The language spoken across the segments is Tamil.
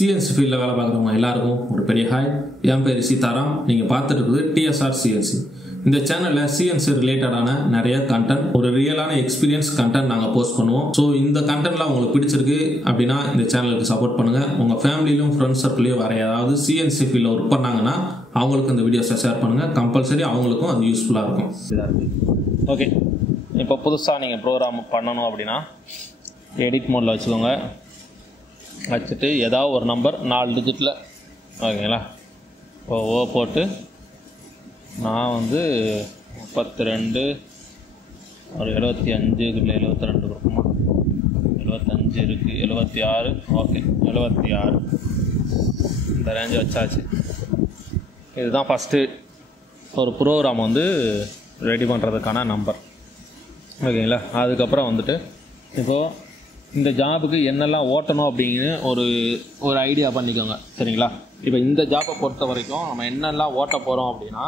சிஎன்சி ஃபீல்டில் வேலை பார்க்குறவங்க எல்லாருக்கும் ஒரு பெரிய ஹாய். என் பேர் சீதாராம். நீங்கள் பார்த்துட்டு இருக்குது டிஎஸ்ஆர் சிஎன்சி. இந்த சேனலில் சிஎன்சி ரிலேட்டடான நிறைய கண்டென்ட், ஒரு ரியலான எக்ஸ்பீரியன்ஸ் கண்டென்ட் நாங்கள் போஸ்ட் பண்ணுவோம். ஸோ இந்த கண்டென்ட்லாம் உங்களுக்கு பிடிச்சிருக்கு அப்படின்னா இந்த சேனலுக்கு சப்போர்ட் பண்ணுங்கள். உங்கள் ஃபேமிலியிலும் ஃப்ரெண்ட்ஸ் சர்க்கிளையும் வர யாராவது சிஎன்சி ஃபீல்டில் ஒர்க் பண்ணாங்கன்னா அவங்களுக்கு இந்த வீடியோஸை ஷேர் பண்ணுங்கள். கம்பல்சரி அவங்களுக்கும் அது யூஸ்ஃபுல்லாக இருக்கும். ஓகே, இப்போ புதுசாக நீங்கள் ப்ரோக்ராம் பண்ணணும் அப்படின்னா எடிட் மோடில் வச்சுக்கோங்க. வச்சுட்டு ஏதாவது ஒரு நம்பர் 4 டிஜிட்டில் ஓகேங்களா. இப்போ ஓ போட்டு நான் வந்து 32 ஒரு 75 இல்லை 72 இருக்குமா, 75 இருக்குது, 76. ஓகே, 76 இந்த ரேஞ்சு வச்சாச்சு. இதுதான் ஃபஸ்ட்டு ஒரு ப்ரோக்ராம் வந்து ரெடி பண்ணுறதுக்கான நம்பர் ஓகேங்களா. அதுக்கப்புறம் வந்துட்டு இப்போது இந்த ஜாபுக்கு என்னெல்லாம் ஓட்டணும் அப்படிங்கிற ஒரு ஐடியா பண்ணிக்கோங்க சரிங்களா. இப்போ இந்த ஜாப்பை பொறுத்த வரைக்கும் நம்ம என்னெல்லாம் ஓட்ட போகிறோம் அப்படின்னா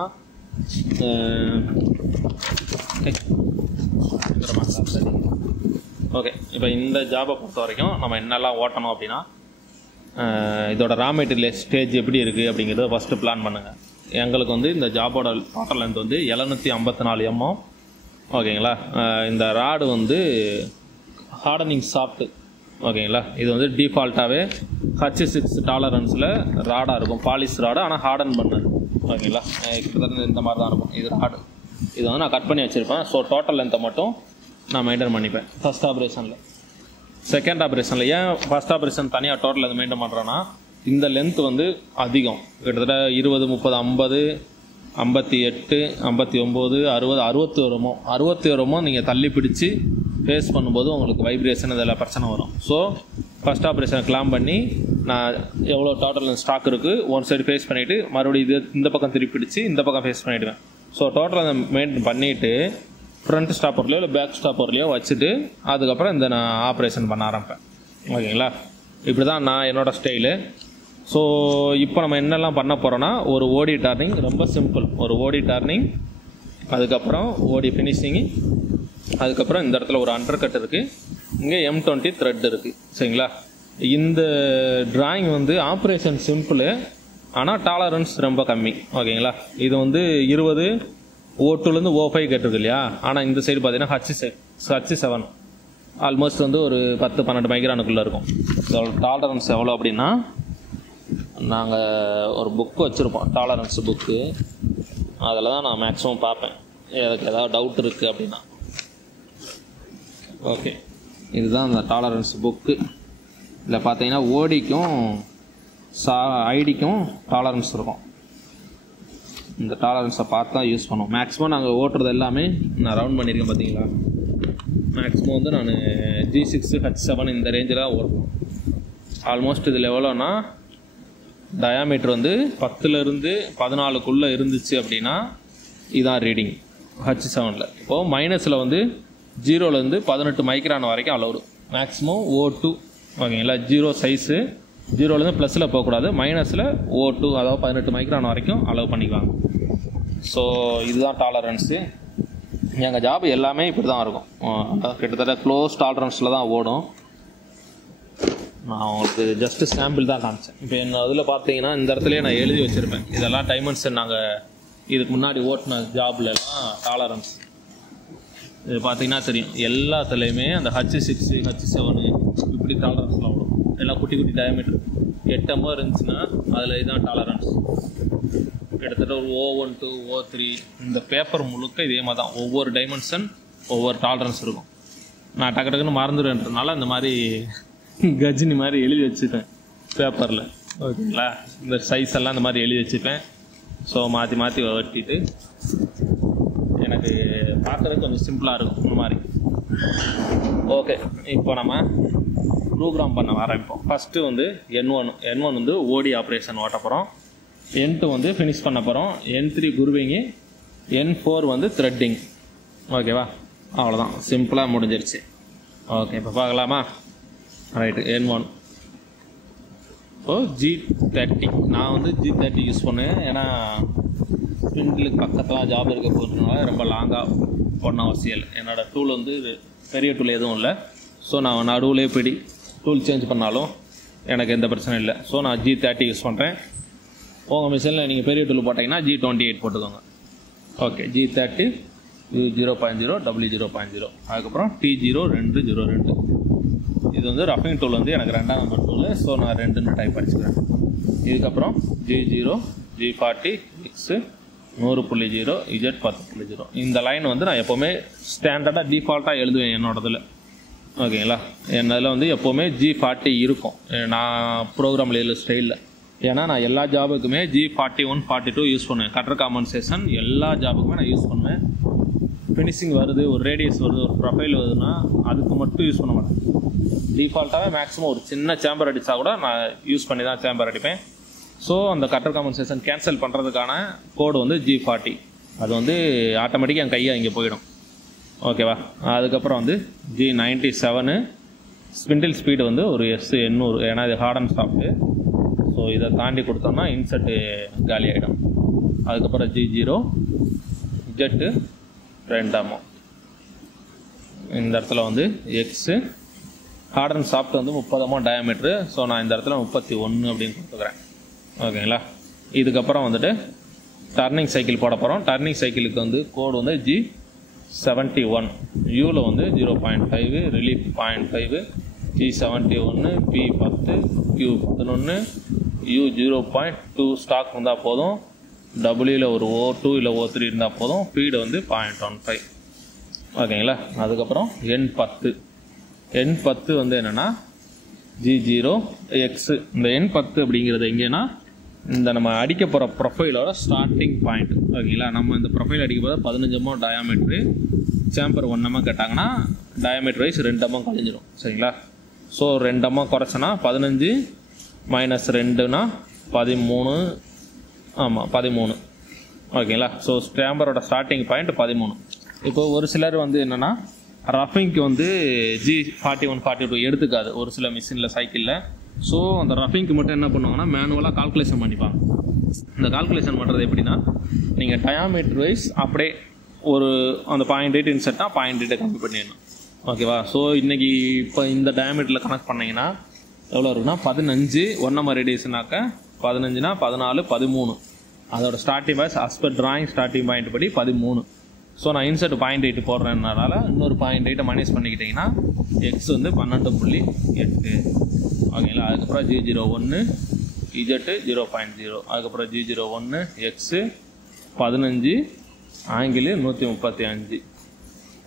ஓகே, இப்போ இந்த ஜாபை பொறுத்த வரைக்கும் நம்ம என்னெல்லாம் ஓட்டணும் அப்படின்னா இதோட ரா மெட்டீரியல் ஸ்டேஜ் எப்படி இருக்குது அப்படிங்கிறத ஃபஸ்ட்டு பிளான் பண்ணுங்கள். எங்களுக்கு வந்து இந்த ஜாபோட டோட்டல் லென்த் வந்து 754 mm ஓகேங்களா. இந்த ராடு வந்து ஹார்டனிங் சாஃப்ட்டு ஓகேங்களா. இது வந்து டிஃபால்ட்டாகவே H6 டாலரன்ஸில் ராடாக இருக்கும், பாலிஷ் ராடு, ஆனால் ஹார்டன் பண்ணது ஓகேங்களா. கிட்டத்தட்ட இந்த மாதிரி தான் இருக்கும் இது ராடு. இது வந்து நான் கட் பண்ணி வச்சுருப்பேன். ஸோ டோட்டல் லென்த்தை மட்டும் நான் மெயின்டைன் பண்ணிப்பேன் ஃபஸ்ட் ஆப்ரேஷனில். செகண்ட் ஆப்ரேஷனில் ஏன் ஃபஸ்ட் ஆப்ரேஷன் தனியாக டோட்டல் லென்த் மெயின்டைன் பண்ணுறேன்னா இந்த லென்த் வந்து அதிகம், கிட்டத்தட்ட 20, 30, 50, 58, 59, 60, 61 நீங்கள் தள்ளி பிடிச்சி ஃபேஸ் பண்ணும்போது உங்களுக்கு வைப்ரேஷன் இதெல்லாம் பிரச்சனை வரும். ஸோ ஃபஸ்ட் ஆப்ரேஷனை கிளாம் பண்ணி நான் எவ்வளோ டோட்டல் ஸ்டாக் இருக்குது ஒன் சைடு ஃபேஸ் பண்ணிவிட்டு மறுபடியும் இந்த பக்கம் திருப்பி பிடிச்சி இந்த பக்கம் ஃபேஸ் பண்ணிவிடுவேன். ஸோ டோட்டலை மெயின்டைன் பண்ணிவிட்டு ஃப்ரண்ட் ஸ்டாப்பர்லையோ இல்லை பேக் ஸ்டாப்பர்லையோ வச்சுட்டு அதுக்கப்புறம் இந்த நான் ஆப்ரேஷன் பண்ண ஆரம்பிப்பேன் ஓகேங்களா. இப்படி தான் நான் என்னோடய ஸ்டைலு. ஸோ இப்போ நம்ம என்னெல்லாம் பண்ண போகிறோன்னா ஒரு ஓடி டர்னிங், ரொம்ப சிம்பிள். ஒரு ஓடி டர்னிங், அதுக்கப்புறம் ஓடி ஃபினிஷிங்கு, அதுக்கப்புறம் இந்த இடத்துல ஒரு அண்டர் கட் இருக்குது, இங்கே M20 த்ரெட் இருக்குது சரிங்களா. இந்த டிராயிங் வந்து ஆப்ரேஷன் சிம்பிள், ஆனால் டாலரன்ஸ் ரொம்ப கம்மி ஓகேங்களா. இது வந்து 20 O2லேருந்து O5 கேட்டிருக்கு இல்லையா. ஆனால் இந்த சைடு பார்த்தீங்கன்னா H7 ஆல்மோஸ்ட் வந்து ஒரு 10-12 மைக்ரானுக்குள்ளே இருக்கும். டாலரன்ஸ் எவ்வளோ அப்படின்னா நாங்கள் ஒரு புக்கு வச்சுருப்போம், டாலரன்ஸ் புக்கு. அதில் தான் நான் மேக்ஸிமம் பார்ப்பேன் எனக்கு ஏதாவது டவுட் இருக்குது அப்படின்னா. ஓகே, இதுதான் அந்த டாலரன்ஸ் புக்கு. இதில் பார்த்தீங்கன்னா ஓடிக்கும் ஐடிக்கும் டாலரன்ஸ் இருக்கும். இந்த டாலரன்ஸை பார்த்து தான் யூஸ் பண்ணுவோம். மேக்ஸிமம் நாங்கள் ஓட்டுறது எல்லாமே நான் ரவுண்ட் பண்ணியிருக்கேன் பார்த்தீங்களா. மேக்ஸிமம் வந்து நான் G6, H7 இந்த ரேஞ்சில் தான் ஓட்டுவோம். ஆல்மோஸ்ட் இதில் எவ்வளோன்னா டயாமீட்டர் வந்து 10லேருந்து 14க்குள்ளே இருந்துச்சு அப்படின்னா இதான் ரீடிங் H7ல். இப்போது மைனஸில் வந்து 0லேருந்து 18 மைக்ரான் வரைக்கும் அலௌடு. மேக்ஸிமம் O2 ஓகேங்களா. 0 சைஸு, 0லேருந்து ப்ளஸில் போகக்கூடாது, மைனஸில் O2 அதாவது 18 மைக்ரான் வரைக்கும் அலோவ் பண்ணிக்குவாங்க. ஸோ இதுதான் டாலரன்ஸு. எங்கள் ஜாப் எல்லாமே இப்படி தான் இருக்கும். கிட்டத்தட்ட க்ளோஸ் டாலரன்ஸில் தான் ஓடும். நான் உங்களுக்கு ஜஸ்ட்டு சாம்பிள் தான் காமிச்சேன். இப்போ என்ன அதில் பார்த்தீங்கன்னா இந்த இடத்துலையே நான் எழுதி வச்சுருப்பேன். இதெல்லாம் டைமென்ஷன் நாங்கள் இதுக்கு முன்னாடி ஓட்டின ஜாப்லலாம் டாலரன்ஸ் இது பார்த்தீங்கன்னா தெரியும். எல்லாத்துலேயுமே அந்த H6, H7 இப்படி டாலரன்ஸில் வரும். எல்லாம் குட்டி குட்டி டயாமீட்டர் 8 mm இருந்துச்சுன்னா அதில் இதுதான் டாலரன்ஸ். கிட்டத்தட்ட ஒரு O12, O3 இந்த பேப்பர் முழுக்க இதே மாதிரி தான். ஒவ்வொரு டைமென்ஷன் ஒவ்வொரு டாலரன்ஸ் இருக்கும். நான் டக்கு டக்குன்னு மறந்துடுன்றதுனால இந்த மாதிரி கஜினி மாதிரி எழுதி வச்சுப்பேன் பேப்பரில் ஓகேங்களா. இந்த சைஸ் எல்லாம் இந்த மாதிரி எழுதி வச்சுப்பேன். ஸோ மாற்றி மாற்றி வெட்டிட்டு எனக்கு பார்க்குறதுக்கு கொஞ்சம் சிம்பிளாக இருக்கும் இந்த மாதிரி. ஓகே, இப்போ நம்ம ப்ரோக்ராம் பண்ண ஆரம்பிப்போம். ஃபஸ்ட்டு வந்து N1 வந்து ஓடி ஆப்ரேஷன் ஓட்ட போகிறோம். N2 வந்து ஃபினிஷ் பண்ண போகிறோம். N3 குருவிங்கு, N4 வந்து த்ரெட்டிங் ஓகேவா. அவ்வளோதான், சிம்பிளாக முடிஞ்சிருச்சு. ஓகே, இப்போ பார்க்கலாமா. ரைட்டு, N1 இப்போது G30. நான் வந்து G30 யூஸ் பண்ணுவேன். ஏன்னா ஸ்பிண்டிலுக்கு பக்கத்தில் ஜாப் இருக்க போகிறதுனால ரொம்ப லாங்காக பண்ண அவசியம் இல்லை. என்னோடய டூல் வந்து பெரிய டூல் எதுவும் இல்லை. ஸோ நான் நடுவுலேயே டூல் சேஞ்ச் பண்ணாலும் எனக்கு எந்த பிரச்சனையும் இல்லை. ஸோ நான் G30 யூஸ் பண்ணுறேன். உங்கள் மிஷினில் நீங்கள் பெரிய டூல் போட்டிங்கன்னா G28 போட்டுக்கோங்க. ஓகே, G30 U0.0 W0.0 அதுக்கப்புறம் T0202. இது வந்து ரஃபிங் டூல் வந்து எனக்கு 2ஆம் நம்பர் டூலு. ஸோ நான் 2ன்னு டைப் அடிச்சுக்கிறேன். இதுக்கப்புறம் G0 G40 X 100.0 Z 10.0. இந்த லைன் வந்து நான் எப்போவுமே ஸ்டாண்டர்டாக டிஃபால்ட்டாக எழுதுவேன் என்னோடதில். ஓகேங்களா, என்னதில் வந்து எப்போவுமே G40 இருக்கும் நான் ப்ரோக்ராமில் எழுத ஸ்டைலில். ஏன்னா நான் எல்லா ஜாபுக்குமே G41 42 யூஸ் பண்ணுவேன். கட்டர் காம்பன்சேஷன் எல்லா ஜாபுக்குமே நான் யூஸ் பண்ணுவேன். ஃபினிஷிங் வருது, ஒரு ரேடியஸ் வருது, ஒரு ப்ரொஃபைல் வருதுன்னா அதுக்கு மட்டும் யூஸ் பண்ண மாட்டேன். டிஃபால்ட்டாகவே மேக்ஸிமம் ஒரு சின்ன சேம்பர் அடித்தா கூட நான் யூஸ் பண்ணி தான் சேம்பர் அடிப்பேன். ஸோ அந்த கட்டர் காம்பன்சேஷன் கேன்சல் பண்ணுறதுக்கான கோடு வந்து G40. அது வந்து ஆட்டோமேட்டிக்காக என் கையை இங்கே போயிடும். ஓகேவா, அதுக்கப்புறம் வந்து G97 ஸ்பிண்டில் ஸ்பீடு வந்து ஒரு S800. ஏன்னா இது ஹார்ட் அண்ட் சாஃப்ட்டு. ஸோ இதை தாண்டி கொடுத்தோம்னா இன்செட்டு காலி ஆகிடும். அதுக்கப்புறம் G0 Z 2. இந்த இடத்துல வந்து எக்ஸு ஹார்ட் அண்ட் சாஃப்ட் வந்து 30 டயாமீட்ரு. ஸோ நான் இந்த இடத்துல 31 அப்படின்னு கொடுத்துக்கிறேன். ஓகேங்களா, இதுக்கப்புறம் வந்துட்டு டர்னிங் சைக்கிள் போட போகிறோம். டர்னிங் சைக்கிளுக்கு வந்து கோடு வந்து G71. யூவில் வந்து 0.5, relief 0.5, G71 P10 Q11 U 0.2 stock இருந்தால் போதும். டபுள்யூவில் ஒரு O2 இல்லை O3 இருந்தால் போதும். ஃபீடு வந்து 0.15. ஓகேங்களா, அதுக்கப்புறம் N10 வந்து என்னென்னா G0 X. இந்த N10 அப்படிங்கிறது எங்கேன்னா இந்த நம்ம அடிக்க போகிற ப்ரொஃபைலோட ஸ்டார்டிங் பாயிண்ட். ஓகேங்களா, நம்ம இந்த ப்ரொஃபைல் அடிக்க போகிற 15 டயாமீட்ரு. சேம்பர் 1 mm கேட்டாங்கன்னா டயாமீட்டர் வைஸ் 2 mm கழிஞ்சிடும். சரிங்களா, ஸோ 2 mm குறைச்சனா 15 -2னா 13. ஆமாம் 13. ஓகேங்களா, ஸோ சேம்பரோட ஸ்டார்டிங் பாயிண்ட் 13. இப்போ ஒரு சிலர் வந்து என்னென்னா ரஃபிங்க்கு வந்து G41 42 எடுத்துக்காது ஒரு சில மிஷினில் சைக்கிளில். ஸோ அந்த ரஃபிங்க்கு மட்டும் என்ன பண்ணுவாங்கன்னா மேனுவலாக கால்குலேஷன் பண்ணிப்பாங்க. இந்த கால்குலேஷன் பண்ணுறது எப்படின்னா நீங்கள் டயாமீட்டர் வைஸ் அப்படியே ஒரு அந்த 0.8 இன்செட்னா 0.8 கம்மி பண்ணிடணும். ஓகேவா, ஸோ இன்றைக்கி இப்போ இந்த டயாமீட்டரில் கனெக்ட் பண்ணிங்கன்னா எவ்வளோ இருக்குன்னா 15. 1 mm ரேடியஸ்னாக்க 15னா 14 13. அதோட starting point aspect drawing starting point படி 13. ஸோ நான் இன்செட் 0.8 போடுறேன்னால இன்னொரு 0.8 மைனஸ் பண்ணிக்கிட்டிங்கன்னா எக்ஸ் வந்து 12.8. ஓகேங்களா, அதுக்கப்புறம் G01 Z 0.0. அதுக்கப்புறம் G01 X 15 ஆங்கிள் 135.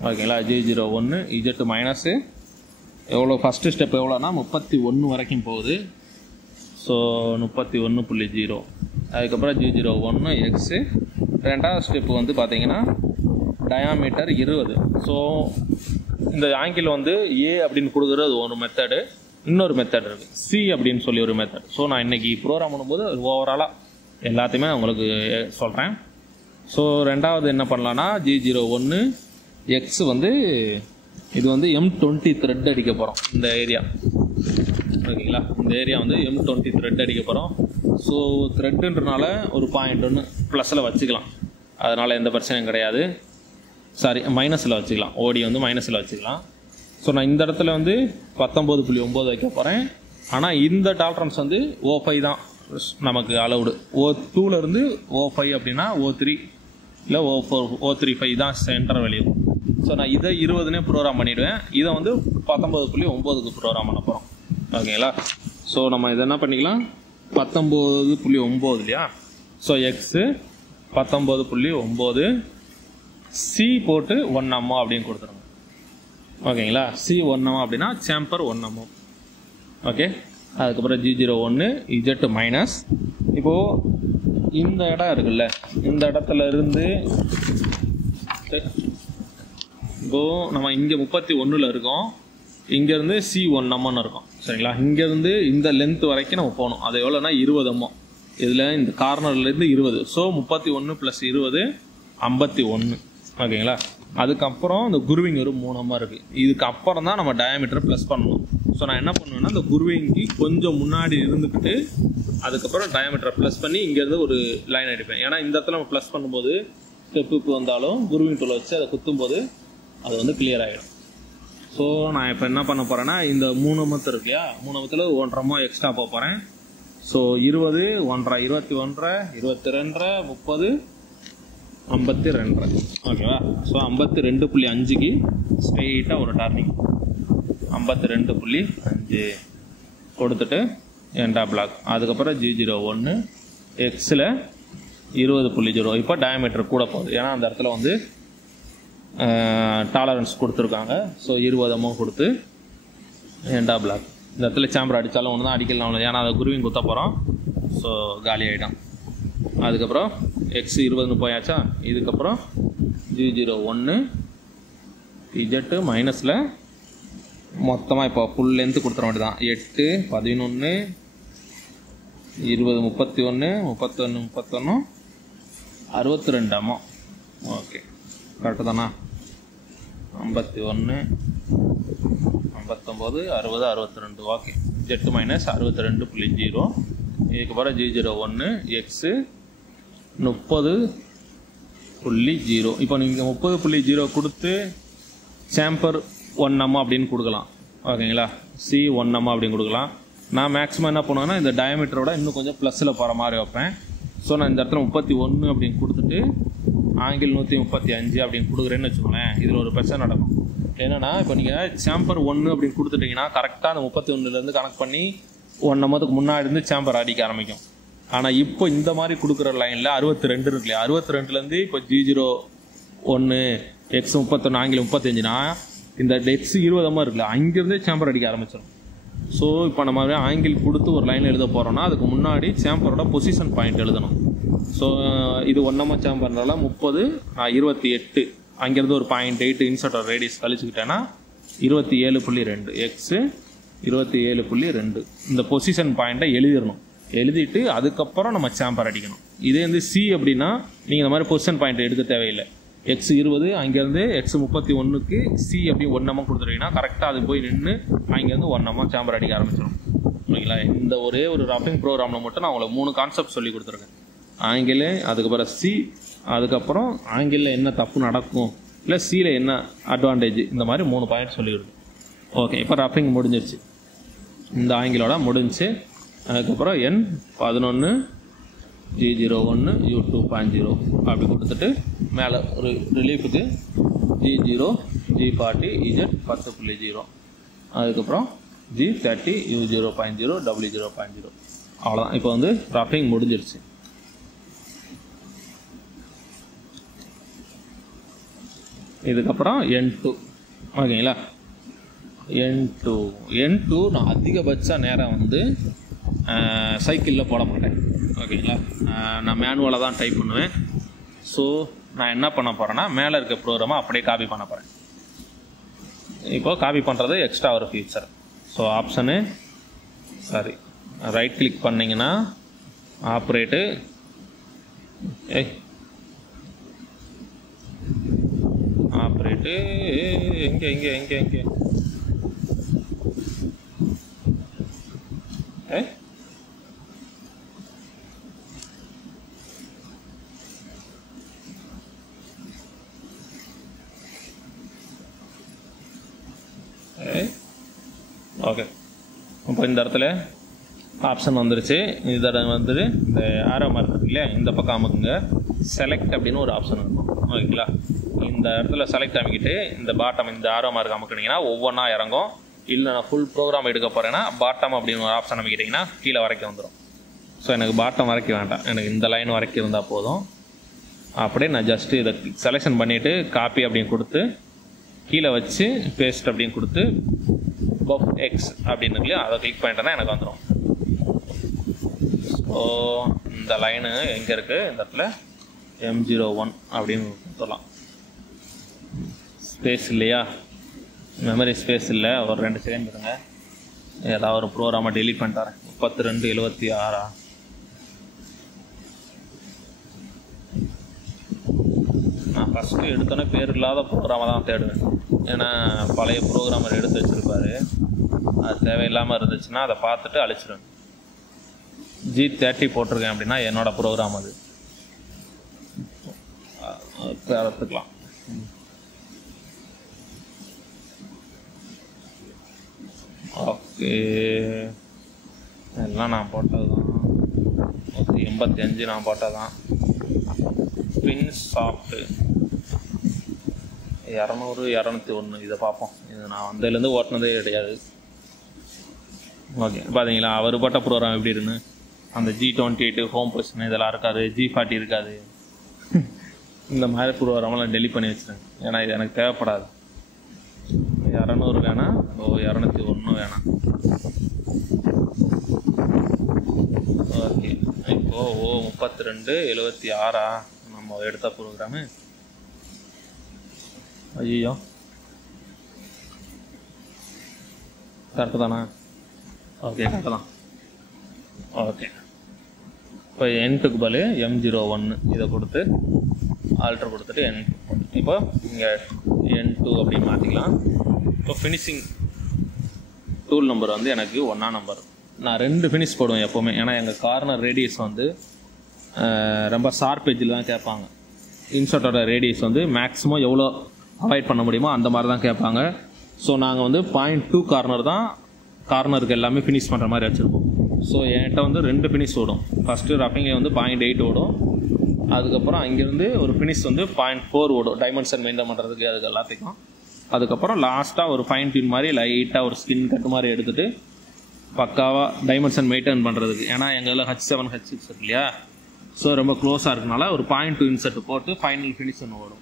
ஓகேங்களா, G01 Z மைனஸு எவ்வளோ ஃபஸ்ட்டு ஸ்டெப் எவ்வளோனா 31 வரைக்கும் போகுது. ஸோ 31.0. அதுக்கப்புறம் G01 X 2வது ஸ்டெப்பு வந்து பார்த்தீங்கன்னா டயாமீட்டர் 20. ஸோ இந்த ஆங்கிள் வந்து A அப்படின்னு கொடுக்குறது ஒரு மெத்தடு. இன்னொரு மெத்தட் இருக்குது C அப்படின்னு சொல்லி ஒரு மெத்தட். ஸோ நான் இன்றைக்கி ப்ரோக்ராம் பண்ணும்போது ஓவராலாக எல்லாத்தையுமே உங்களுக்கு சொல்கிறேன். ஸோ 2வது என்ன பண்ணலான்னா G01 X வந்து இது வந்து M20 த்ரெட் அடிக்க போகிறோம் இந்த ஏரியா. ஓகேங்களா, இந்த ஏரியா வந்து M20 த்ரெட் அடிக்க போகிறோம். ஸோ த்ரெட்டுன்றனால ஒரு 0.1 ப்ளஸில் வச்சுக்கலாம். அதனால் எந்த பிரச்சனையும் கிடையாது. சாரி, மைனஸில் வச்சுக்கலாம். ஓடி வந்து மைனஸில் வச்சுக்கலாம். ஸோ நான் இந்த இடத்துல வந்து 19.9 வைக்க போகிறேன். ஆனால் இந்த டாலரன்ஸ் வந்து O5 தான் நமக்கு அலவுடு. O2லேருந்து O5 அப்படின்னா O3 இல்லை O4 O35 தான் சென்டர் வேல்யூ. ஸோ நான் இதை 20னே ப்ரோக்ராம் பண்ணிவிடுவேன். இதை வந்து 19.9க்கு ப்ரோக்ராம் பண்ண போகிறோம். ஓகேங்களா, ஸோ நம்ம இதை என்ன பண்ணிக்கலாம் 19.9 இல்லையா. ஸோ எக்ஸு 19.9 C போட்டு 1 mm அப்படின்னு கொடுத்துருங்க. ஓகேங்களா, C 1 mm அப்படின்னா சேம்பர் 1 mm. ஓகே, அதுக்கப்புறம் G01 Z மைனஸ். இப்போது இந்த இடம் இருக்குல்ல, இந்த இடத்துல இருந்து இப்போது நம்ம இங்கே 31ல் இருக்கோம். இங்கேருந்து C 1 mm இருக்கும். சரிங்களா, இங்கேருந்து இந்த லென்த் வரைக்கும் நம்ம போகணும். அது எவ்வளோனா 20 mm. இதில் இந்த கார்னர்லேருந்து 20. ஸோ 31 + 20 51. ஓகேங்களா, அதுக்கப்புறம் இந்த குருவிங் ஒரு 3 mm இருக்குது. இதுக்கப்புறம் தான் நம்ம டயாமீட்டரை ப்ளஸ் பண்ணணும். ஸோ நான் என்ன பண்ணுவேன்னா இந்த குருவிங்க்கு கொஞ்சம் முன்னாடி இருந்துக்கிட்டு அதுக்கப்புறம் டயாமீட்டரை ப்ளஸ் பண்ணி இங்கேருந்து ஒரு லைன் அடிப்பேன். ஏன்னா இந்த இடத்துல நம்ம ப்ளஸ் பண்ணும்போது ஸ்டெப்பு வந்தாலும் குருவிங் டூலை வச்சு அதை குத்தும்போது அது வந்து கிளியர் ஆகிடும். ஸோ நான் இப்போ என்ன பண்ண போகிறேன்னா இந்த 3 மத்து இருக்கு இல்லையா, 3 மத்தில் 1.5 மோ எக்ஸ்ட்ரா போக போகிறேன். ஸோ 20, 1.5, 21, 22, 30, 52. ஓகேவா? ஸோ 52.5க்கு ஸ்ட்ரெயிட்டாக ஒரு டர்னிங் 52.5 கொடுத்துட்டு எண்டா பிளாக். அதுக்கப்புறம் G01 எக்ஸில் 20.0. இப்போ டயமீட்டர் கூட போகுது, ஏன்னா அந்த இடத்துல வந்து டாலரன்ஸ் கொடுத்துருக்காங்க. ஸோ 20 mm கொடுத்து எண்டா பிளாக். இந்த இடத்துல சேம்பர் அடித்தாலும் ஒன்று தான், அடிக்கலாம், ஏன்னா அதை குருவிங் குத்த போகிறோம். ஸோ காலி ஆகிடும். அதுக்கப்புறம் எக்ஸ் 20 போயாச்சா. இதுக்கப்புறம் G01 இஜெட்டு மைனஸில் மொத்தமாக இப்போ ஃபுல் லென்த்து கொடுத்துட வேண்டியதான். 8, 11, 20, 31, 61, 62 mm. ஓகே, கரெக்டு தானா? 51, 59, 60, 62. Okay, Z minus 62.0. இதுக்கப்புறம் G01 எக்ஸு 30.0. இப்போ நீங்கள் 30.0 கொடுத்து சாம்பர் 1 mm அப்படின்னு கொடுக்கலாம். ஓகேங்களா? C 1 mm அப்படின்னு கொடுக்கலாம். நான் மேக்ஸிமம் என்ன பண்ணுவேன்னா இந்த டயமீட்டரோட இன்னும் கொஞ்சம் ப்ளஸில் போகிற மாதிரி வைப்பேன். ஸோ நான் இந்த இடத்துல 31 அப்படின்னு கொடுத்துட்டு ஆங்கிள் 135 அப்படின்னு கொடுக்குறேன்னு வச்சுக்கோங்களேன். இதில் ஒரு பிரச்சனை நடக்கும். என்னென்னா, இப்போ நீங்கள் சாம்பர் 1 அப்படின்னு கொடுத்துட்டிங்கன்னா கரெக்டாக அந்த 31லேருந்து கனெக்ட் பண்ணி 1 mm முன்னாடி இருந்து சாம்பர் அடிக்க ஆரம்பிக்கும். ஆனால் இப்போ இந்த மாதிரி கொடுக்குற லைனில் 62 இருக்கு இல்லையா, 62லேருந்து இப்போ G01 எக்ஸ் 31 ஆங்கிள் 35னா இந்த எக்ஸ் 20 mm இருக்குல்ல, அங்கேருந்தே சாம்பர் அடிக்க ஆரம்பிச்சிடும். ஸோ இப்போ நம்ம ஆங்கிள் கொடுத்து ஒரு லைனில் எழுத போகிறோம்னா அதுக்கு முன்னாடி சாம்பரோட பொசிஷன் பாயிண்ட் எழுதணும். ஸோ இது 1 mm சாம்பர்னால 30, நான் 28, அங்கேருந்து ஒரு 0.8 இன்சர்ட் ரேடியஸ் கழிச்சுக்கிட்டேன்னா 27.2 எக்ஸு 27.2 இந்த பொசிஷன் பாயிண்ட்டை எழுதிடணும். எழுதிட்டு அதுக்கப்புறம் நம்ம சாம்பர் அடிக்கணும். இதே வந்து சி அப்படின்னா நீங்கள் இந்த மாதிரி பொசிஷன் பாயிண்ட் எடுக்க தேவையில்லை. எக்ஸ் 20 அங்கேருந்து எக்ஸ் 31க்கு சி அப்படி 1 mm கொடுத்துட்டீங்கன்னா கரெக்டாக அது போய் நின்று அங்கேருந்து 1 mm சாம்பர் அடிக்க ஆரம்பிச்சிடும். ஓகேங்களா? இந்த ஒரே ஒரு ரஃபிங் ப்ரோக்ராமில் மட்டும் நான் உங்களுக்கு 3 கான்செப்ட் சொல்லி கொடுத்துருக்கேன். ஆங்கிள், அதுக்கப்புறம் சி, அதுக்கப்புறம் ஆங்கிளில் என்ன தப்பு நடக்கும், இல்லை சியில் என்ன அட்வான்டேஜ், இந்த மாதிரி 3 பாயிண்ட் சொல்லி கொடுக்கும். ஓகே, இப்போ ரஃபிங் முடிஞ்சிருச்சு. இந்த ஆங்கிளோட முடிஞ்சு. அதுக்கப்புறம் N 11 G01 U 2.0 அப்படி கொடுத்துட்டு மேலே ஒரு ரிலீஃபுக்கு G0 G40 Z 10.0, அதுக்கப்புறம் G30 U 0.0 W 0.0. அவ்வளோதான். இப்போ வந்து ரஃபிங் முடிஞ்சிருச்சு. இதுக்கப்புறம் N2. ஓகேங்களா? N2 நான் அதிகபட்ச நேரம் வந்து சைக்கிளில் போட மாட்டேன். ஓகேங்களா? நான் மேனுவலாக தான் டைப் பண்ணுவேன். ஸோ நான் என்ன பண்ண போகிறேன்னா மேலே இருக்க ப்ரோக்ராமை அப்படியே காப்பி பண்ண போகிறேன். இப்போது காப்பி பண்ணுறது எக்ஸ்ட்ரா ஒரு feature. So option right click பண்ணிங்கன்னா ஆப்ரேட்டு எங்கே ஓகே. இப்போ இந்த இடத்துல ஆப்ஷன் வந்துருச்சு. இதில் வந்துட்டு இந்த ஆரோ மார்க் இருக்கு இல்லையா, இந்த பக்கம் அமுக்குங்க. செலக்ட் அப்படின்னு ஒரு ஆப்ஷன் இருக்கும். ஓகேங்களா? இந்த இடத்துல செலக்ட் அமைக்கிட்டு இந்த பாட்டம் இந்த ஆரோ மார்க் அமுக்குனீங்கன்னா ஒவ்வொன்றா இறங்கும். இல்லை நான் ஃபுல் ப்ரோக்ராம் எடுக்க போகிறேன்னா பாட்டம் அப்படின்னு ஒரு ஆப்ஷன் அமைக்கிட்டிங்கன்னா கீழே வரைக்கும் வந்துடும். ஸோ எனக்கு பாட்டம் வரைக்கும் வேண்டாம், எனக்கு இந்த லைன் வரைக்கும் இருந்தால் போதும். அப்படியே நான் ஜஸ்ட்டு இதை செலெக்ஷன் பண்ணிவிட்டு காப்பி அப்படின்னு கொடுத்து கீழே வச்சு பேஸ்ட் அப்படின்னு கொடுத்து பஃப் எக்ஸ் அப்படின்னு இல்லையா, அதை கிளிக் பண்ணிட்டேன்னா எனக்கு வந்துடும். ஸோ இந்த லைனு எங்கே இருக்குது, இந்த இடத்துல M01 அப்படின்னு சொல்லலாம். ஸ்பேஸ் இல்லையா, மெமரி ஸ்பேஸ் இல்லை. ஒரு 2 செகண்ட் இருங்க, ஏதாவது ஒரு ப்ரோக்ராமை டெலீட் பண்ணிட்டாரேன். 3276 நான் ஃபஸ்ட்டு எடுத்தோன்னே பேர் இல்லாத ப்ரோக்ராமை தான் தேடுவேன். ஏன்னா பழைய ப்ரோக்ராமர் எடுத்து வச்சுருப்பாரு, அது தேவையில்லாமல் இருந்துச்சுன்னா அதை பார்த்துட்டு அழிச்சிடுவேன். G30 போட்டிருக்கேன் அப்படின்னா என்னோடய ப்ரோக்ராம் அது எடுத்துக்கலாம். ஓகே, எல்லாம் நான் போட்டது தான். 85 நான் போட்டது தான். பின் சாஃப்ட்டு 200 201 இதை பார்ப்போம். இது நான் வந்ததுலேருந்து ஓட்டினதே கிடையாது. ஓகே, பார்த்தீங்களா அவர் போட்ட ப்ரோக்ராம் எப்படி இருக்குன்னு. அந்த G28 ஹோம் பொசிஷன் இதெல்லாம் இருக்காது, G40 இருக்காது. இந்த மாதிரி ப்ரோக்ராமெல்லாம் டெலிட் பண்ணி வச்சுருங்க. ஏன்னா இது எனக்கு தேவைப்படாது. 200 வேணாம், 201 வேணாம். ஓகே, இப்போது 3276 நம்ம எடுத்த ப்ரோக்ராமு. ஐயோ, கரெக்டு தானா? ஓகே, கரெக்டு தான். ஓகே, இப்போ N2க்கு பதில் M01 இதை கொடுத்து ஆல்ட்ரு கொடுத்துட்டு N2. இப்போ இங்கே N2 அப்படின்னு மாற்றிக்கலாம். இப்போ ஃபினிஷிங் டூல் நம்பர் வந்து எனக்கு 1ஆம் நம்பர். நான் 2 ஃபினிஷ் போடுவேன் எப்போவுமே. ஏன்னா எங்கள் கார்னர் ரேடியஸ் வந்து ரொம்ப ஷார்ப் எட்ஜில் தான் கேட்பாங்க. இன்சர்ட்டோட ரேடியஸ் வந்து மேக்ஸிமம் எவ்வளோ அவாய்ட் பண்ண முடியுமோ அந்த மாதிரி தான் கேட்பாங்க. ஸோ நாங்கள் வந்து 0.2 கார்னர் தான் கார்னருக்கு எல்லாமே ஃபினிஷ் பண்ணுற மாதிரி வச்சுருப்போம். ஸோ என்கிட்ட வந்து 2 ஃபினிஷ் ஓடும். ஃபஸ்ட்டு ரஃபிங்கில் வந்து 0.8 ஓடும். அதுக்கப்புறம் அங்கேருந்து ஒரு ஃபினிஷ் வந்து 0.4 ஓடும், டைமென்ஷன் மெயின்டைன் பண்ணுறதுக்கு அதுக்கு எல்லாத்துக்கும். அதுக்கப்புறம் லாஸ்ட்டாக ஒரு ஃபைன் டியூன் மாதிரி லைட்டாக ஒரு ஸ்கின் கட் மாதிரி எடுத்துகிட்டு பக்காவாக டைமென்ஷன் மெயின்டைன் பண்ணுறதுக்கு. ஏன்னா எங்கள் H7 H6 இருக்கு இல்லையா, ஸோ ரொம்ப க்ளோஸாக இருக்கனால ஒரு 0.2 இன்செர்ட் போட்டு ஃபைனல் ஃபினிஷ் ஒன்று ஓடும்.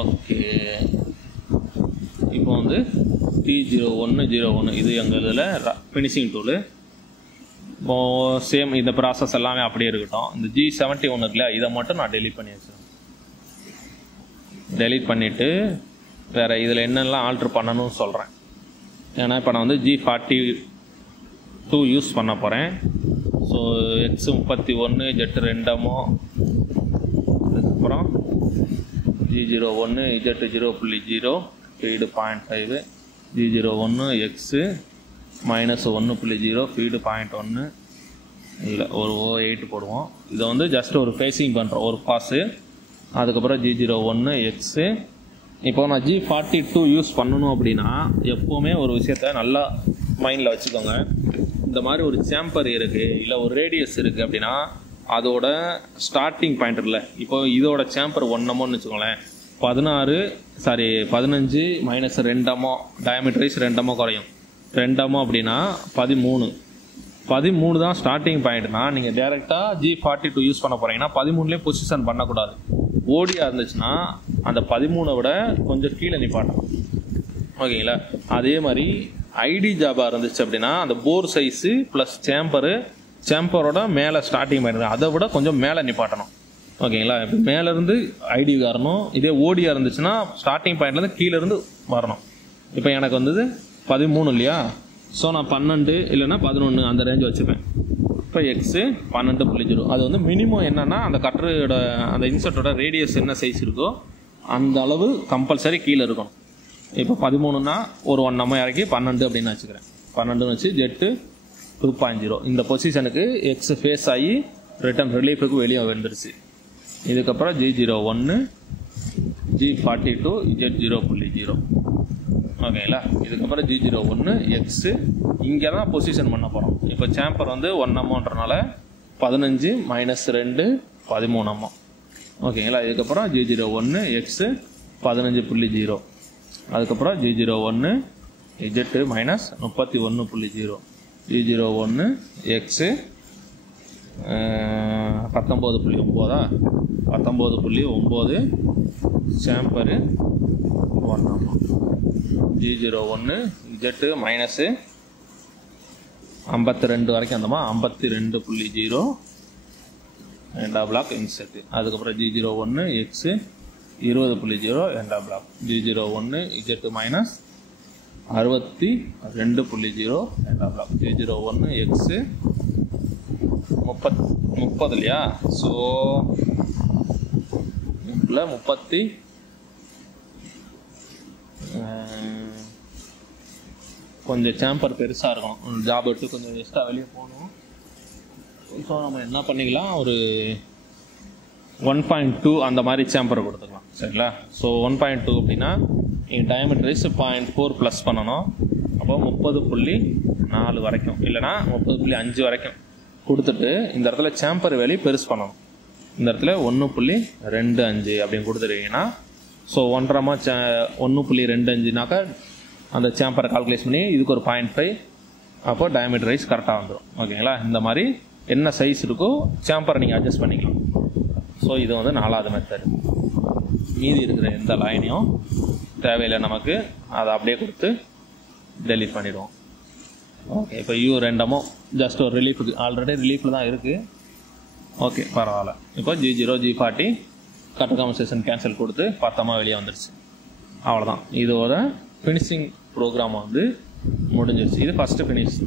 ஓகே, இப்போ வந்து T0101 இது எங்கள் இதில் ஃபினிஷிங் டூலு. இப்போது சேம் இந்த ப்ராசஸ் எல்லாமே அப்படியே இருக்கட்டும். இந்த G71 இருக்குல்ல, இதை மட்டும் நான் டெலீட் பண்ணி வச்சுருவேன். டெலீட் பண்ணிவிட்டு வேறு இதில் என்னெல்லாம் ஆல்ட்ரு பண்ணணும்னு சொல்கிறேன். ஏன்னா இப்போ நான் வந்து G42 யூஸ் பண்ண போகிறேன். ஸோ X31 Z2 அதுக்கப்புறம் G01 Z0.0 feed 0.5 G01 X -1.0 feed 0.1 இல்லை ஒரு 08 போடுவோம். இதை வந்து ஜஸ்ட் ஒரு ஃபேஸிங் பண்ணுறோம், ஒரு பாஸு. அதுக்கப்புறம் G01 X. இப்போ நான் G42 யூஸ் பண்ணணும் அப்படின்னா எப்போவுமே ஒரு விஷயத்த நல்லா மைண்டில் வச்சுக்கோங்க. இந்த மாதிரி ஒரு சேம்பர் இருக்குது இல்லை ஒரு ரேடியஸ் இருக்குது அப்படின்னா அதோட ஸ்டார்டிங் பாயிண்ட் இல்லை. இப்போ இதோட சேம்பர் 1 வச்சுக்கோங்களேன், 15 -2 டயமீட்டர் வைஸ் 2 குறையும். 2 அப்படின்னா 13 தான் ஸ்டார்டிங் பாயிண்ட்னா நீங்கள் டேரெக்டாக G42 யூஸ் பண்ண போகிறீங்கன்னா 13லேயே பொசிஷன் பண்ணக்கூடாது. ஓடியாக இருந்துச்சுன்னா அந்த 13 விட கொஞ்சம் கீழே நிப்பாட்டணும். ஓகேங்களா? அதே மாதிரி ஐடி ஜாபாக இருந்துச்சு அப்படின்னா அந்த போர் சைஸு ப்ளஸ் சேம்பரோட மேலே ஸ்டார்டிங் பாயிண்ட் அதை விட கொஞ்சம் மேலே நிப்பாட்டணும். ஓகேங்களா? இப்போ மேலேருந்து ஐடி வரணும். இதே ஓடியாக இருந்துச்சுன்னா ஸ்டார்டிங் பாயிண்ட்லேருந்து கீழேருந்து வரணும். இப்போ எனக்கு வந்தது 13 இல்லையா, ஸோ நான் 12 இல்லைன்னா 11 அந்த ரேஞ்ச் வச்சுப்பேன். இப்போ எக்ஸு 12.0 அது வந்து மினிமம் என்னென்னா அந்த கட்டரோட அந்த இன்சர்ட்டோட ரேடியஸ் என்ன சைஸ் இருக்கோ அந்த அளவு கம்பல்சரி கீழே இருக்கணும். இப்போ 13னா ஒரு 1 நம்ம இறக்கி 12 அப்படின்னு வச்சுக்கிறேன். 12 வச்சு ஜெட்டு 2.0 இந்த பொசிஷனுக்கு எக்ஸ் ஃபேஸ் ஆகி ரிட்டர்ன் ரிலீஃபுக்கு வெளியே வந்துருச்சு. இதுக்கப்புறம் G01 G42 Z0.0 ஓகேங்களா? இதுக்கப்புறம் G01 X இங்கே தான் பொசிஷன் பண்ண போகிறோம். இப்போ சேம்பர் வந்து 1 15 -2 13 ஓகேங்களா? இதுக்கப்புறம் G01 X 15.0 அதுக்கப்புறம் G01 Z -31.0 G01 X 19.9 19.9 chamber 1 G01 Z -52 வரைக்கும் அந்தமா 52.0 ரெண்டா பிளாக் இன்செட். அதுக்கப்புறம் G01 X 20.0 ரெண்டா பிளாக். G01 Z -62.0 ரெண்டா பிளாக். G01 X 30 இல்லையா, ஸோ 30 கொஞ்சம் சேம்பர் பெருசாக இருக்கும். ஜாப் எடுத்து கொஞ்சம் எக்ஸ்ட்ரா வெளியே போகணும். ஸோ நம்ம என்ன பண்ணிக்கலாம், ஒரு 1.2 அந்த மாதிரி சேம்பரை கொடுத்துக்கலாம். சரிங்களா? ஸோ 1.2 அப்படின்னா நீங்கள் டயமீட்டர் ரைஸ் 0.4 ப்ளஸ் பண்ணணும். அப்போ 30.4 வரைக்கும் இல்லைனா 30.5 வரைக்கும் கொடுத்துட்டு இந்த இடத்துல சேம்பர் வேல்யூ பெருசு பண்ணணும். இந்த இடத்துல 1.25 அப்படின்னு கொடுத்துருக்கீங்கன்னா ஸோ 1.25னாக்கா அந்த சேம்பரை கால்குலேட் பண்ணி இதுக்கு ஒரு 0.5 அப்போ டயமீட்டர் ரைஸ் கரெக்டாக வந்துடும். ஓகேங்களா? இந்த மாதிரி என்ன சைஸ் இருக்கோ சேம்பரை நீங்கள் அட்ஜஸ்ட் பண்ணிக்கலாம். ஸோ இது வந்து 4வது மெத்தட். மீதி இருக்கிற எந்த லைனையும் தேவையில்லை நமக்கு, அதை அப்படியே கொடுத்து டெலீட் பண்ணிடுவோம். ஓகே, இப்போ ரெண்டமோ ஜஸ்ட் ஒரு ரிலீஃபுக்கு ஆல்ரெடி ரிலீஃபில் தான் இருக்குது. ஓகே, பரவாயில்ல. இப்போ G0 G40 cut compensation cancel கொடுத்து பத்தமாக வெளியே வந்துடுச்சு. அவ்வளோதான், இதோட ஃபினிஷிங் ப்ரோக்ராம் வந்து முடிஞ்சிருச்சு. இது ஃபஸ்ட்டு ஃபினிஷ்.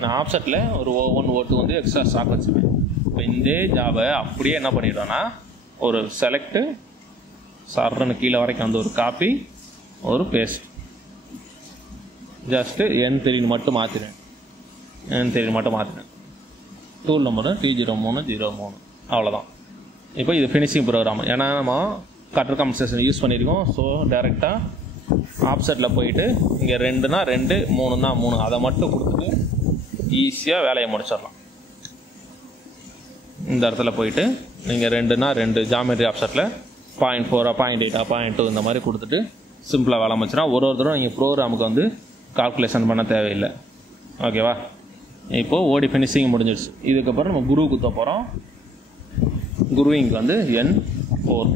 நான் ஆப்செட்டில் ஒரு O1 O2 வந்து எக்ஸ்ட்ரா ஸ்டாக் வச்சுப்பேன். இப்போ இந்த ஜாபை அப்படியே என்ன பண்ணிவிட்டோன்னா ஒரு செலக்டு சர்றன்னு கீழே வரைக்கும் வந்து ஒரு காப்பி ஒரு பேஸ்ட் ஜஸ்ட்டு N3 மட்டும் மாற்றினேன். N3 மட்டும் மாற்றினேன். டூல் நம்பர் T0303 அவ்வளோதான். இப்போ இது ஃபினிஷிங் ப்ரோக்ராம். ஏன்னா நம்ம கட்டர் காம்பன்சேஷன் யூஸ் பண்ணியிருக்கோம். ஸோ டேரெக்டாக ஆப்செட்டில் போயிட்டு இங்கே 2னா 2 3னா 3 அதை மட்டும் கொடுத்துட்டு ஈஸியாக வேலையை முடிச்சிடலாம். இந்த இடத்துல போயிட்டு நீங்கள் 2னா 2 ஜாமெட்ரி ஆப்செட்டில் 0.4 0.8 0.2 இந்த மாதிரி கொடுத்துட்டு சிம்பிளாக வேலை முடிச்சினா ஒரு தடவை நீங்கள் ப்ரோக்ராமுக்கு வந்து கால்குலேஷன் பண்ண தேவையில்லை. ஓகேவா? இப்போது ஓடி ஃபினிஷிங் முடிஞ்சிடுச்சு. இதுக்கப்புறம் நம்ம குரு குத்த போகிறோம். குருவிங்க்கு வந்து N4.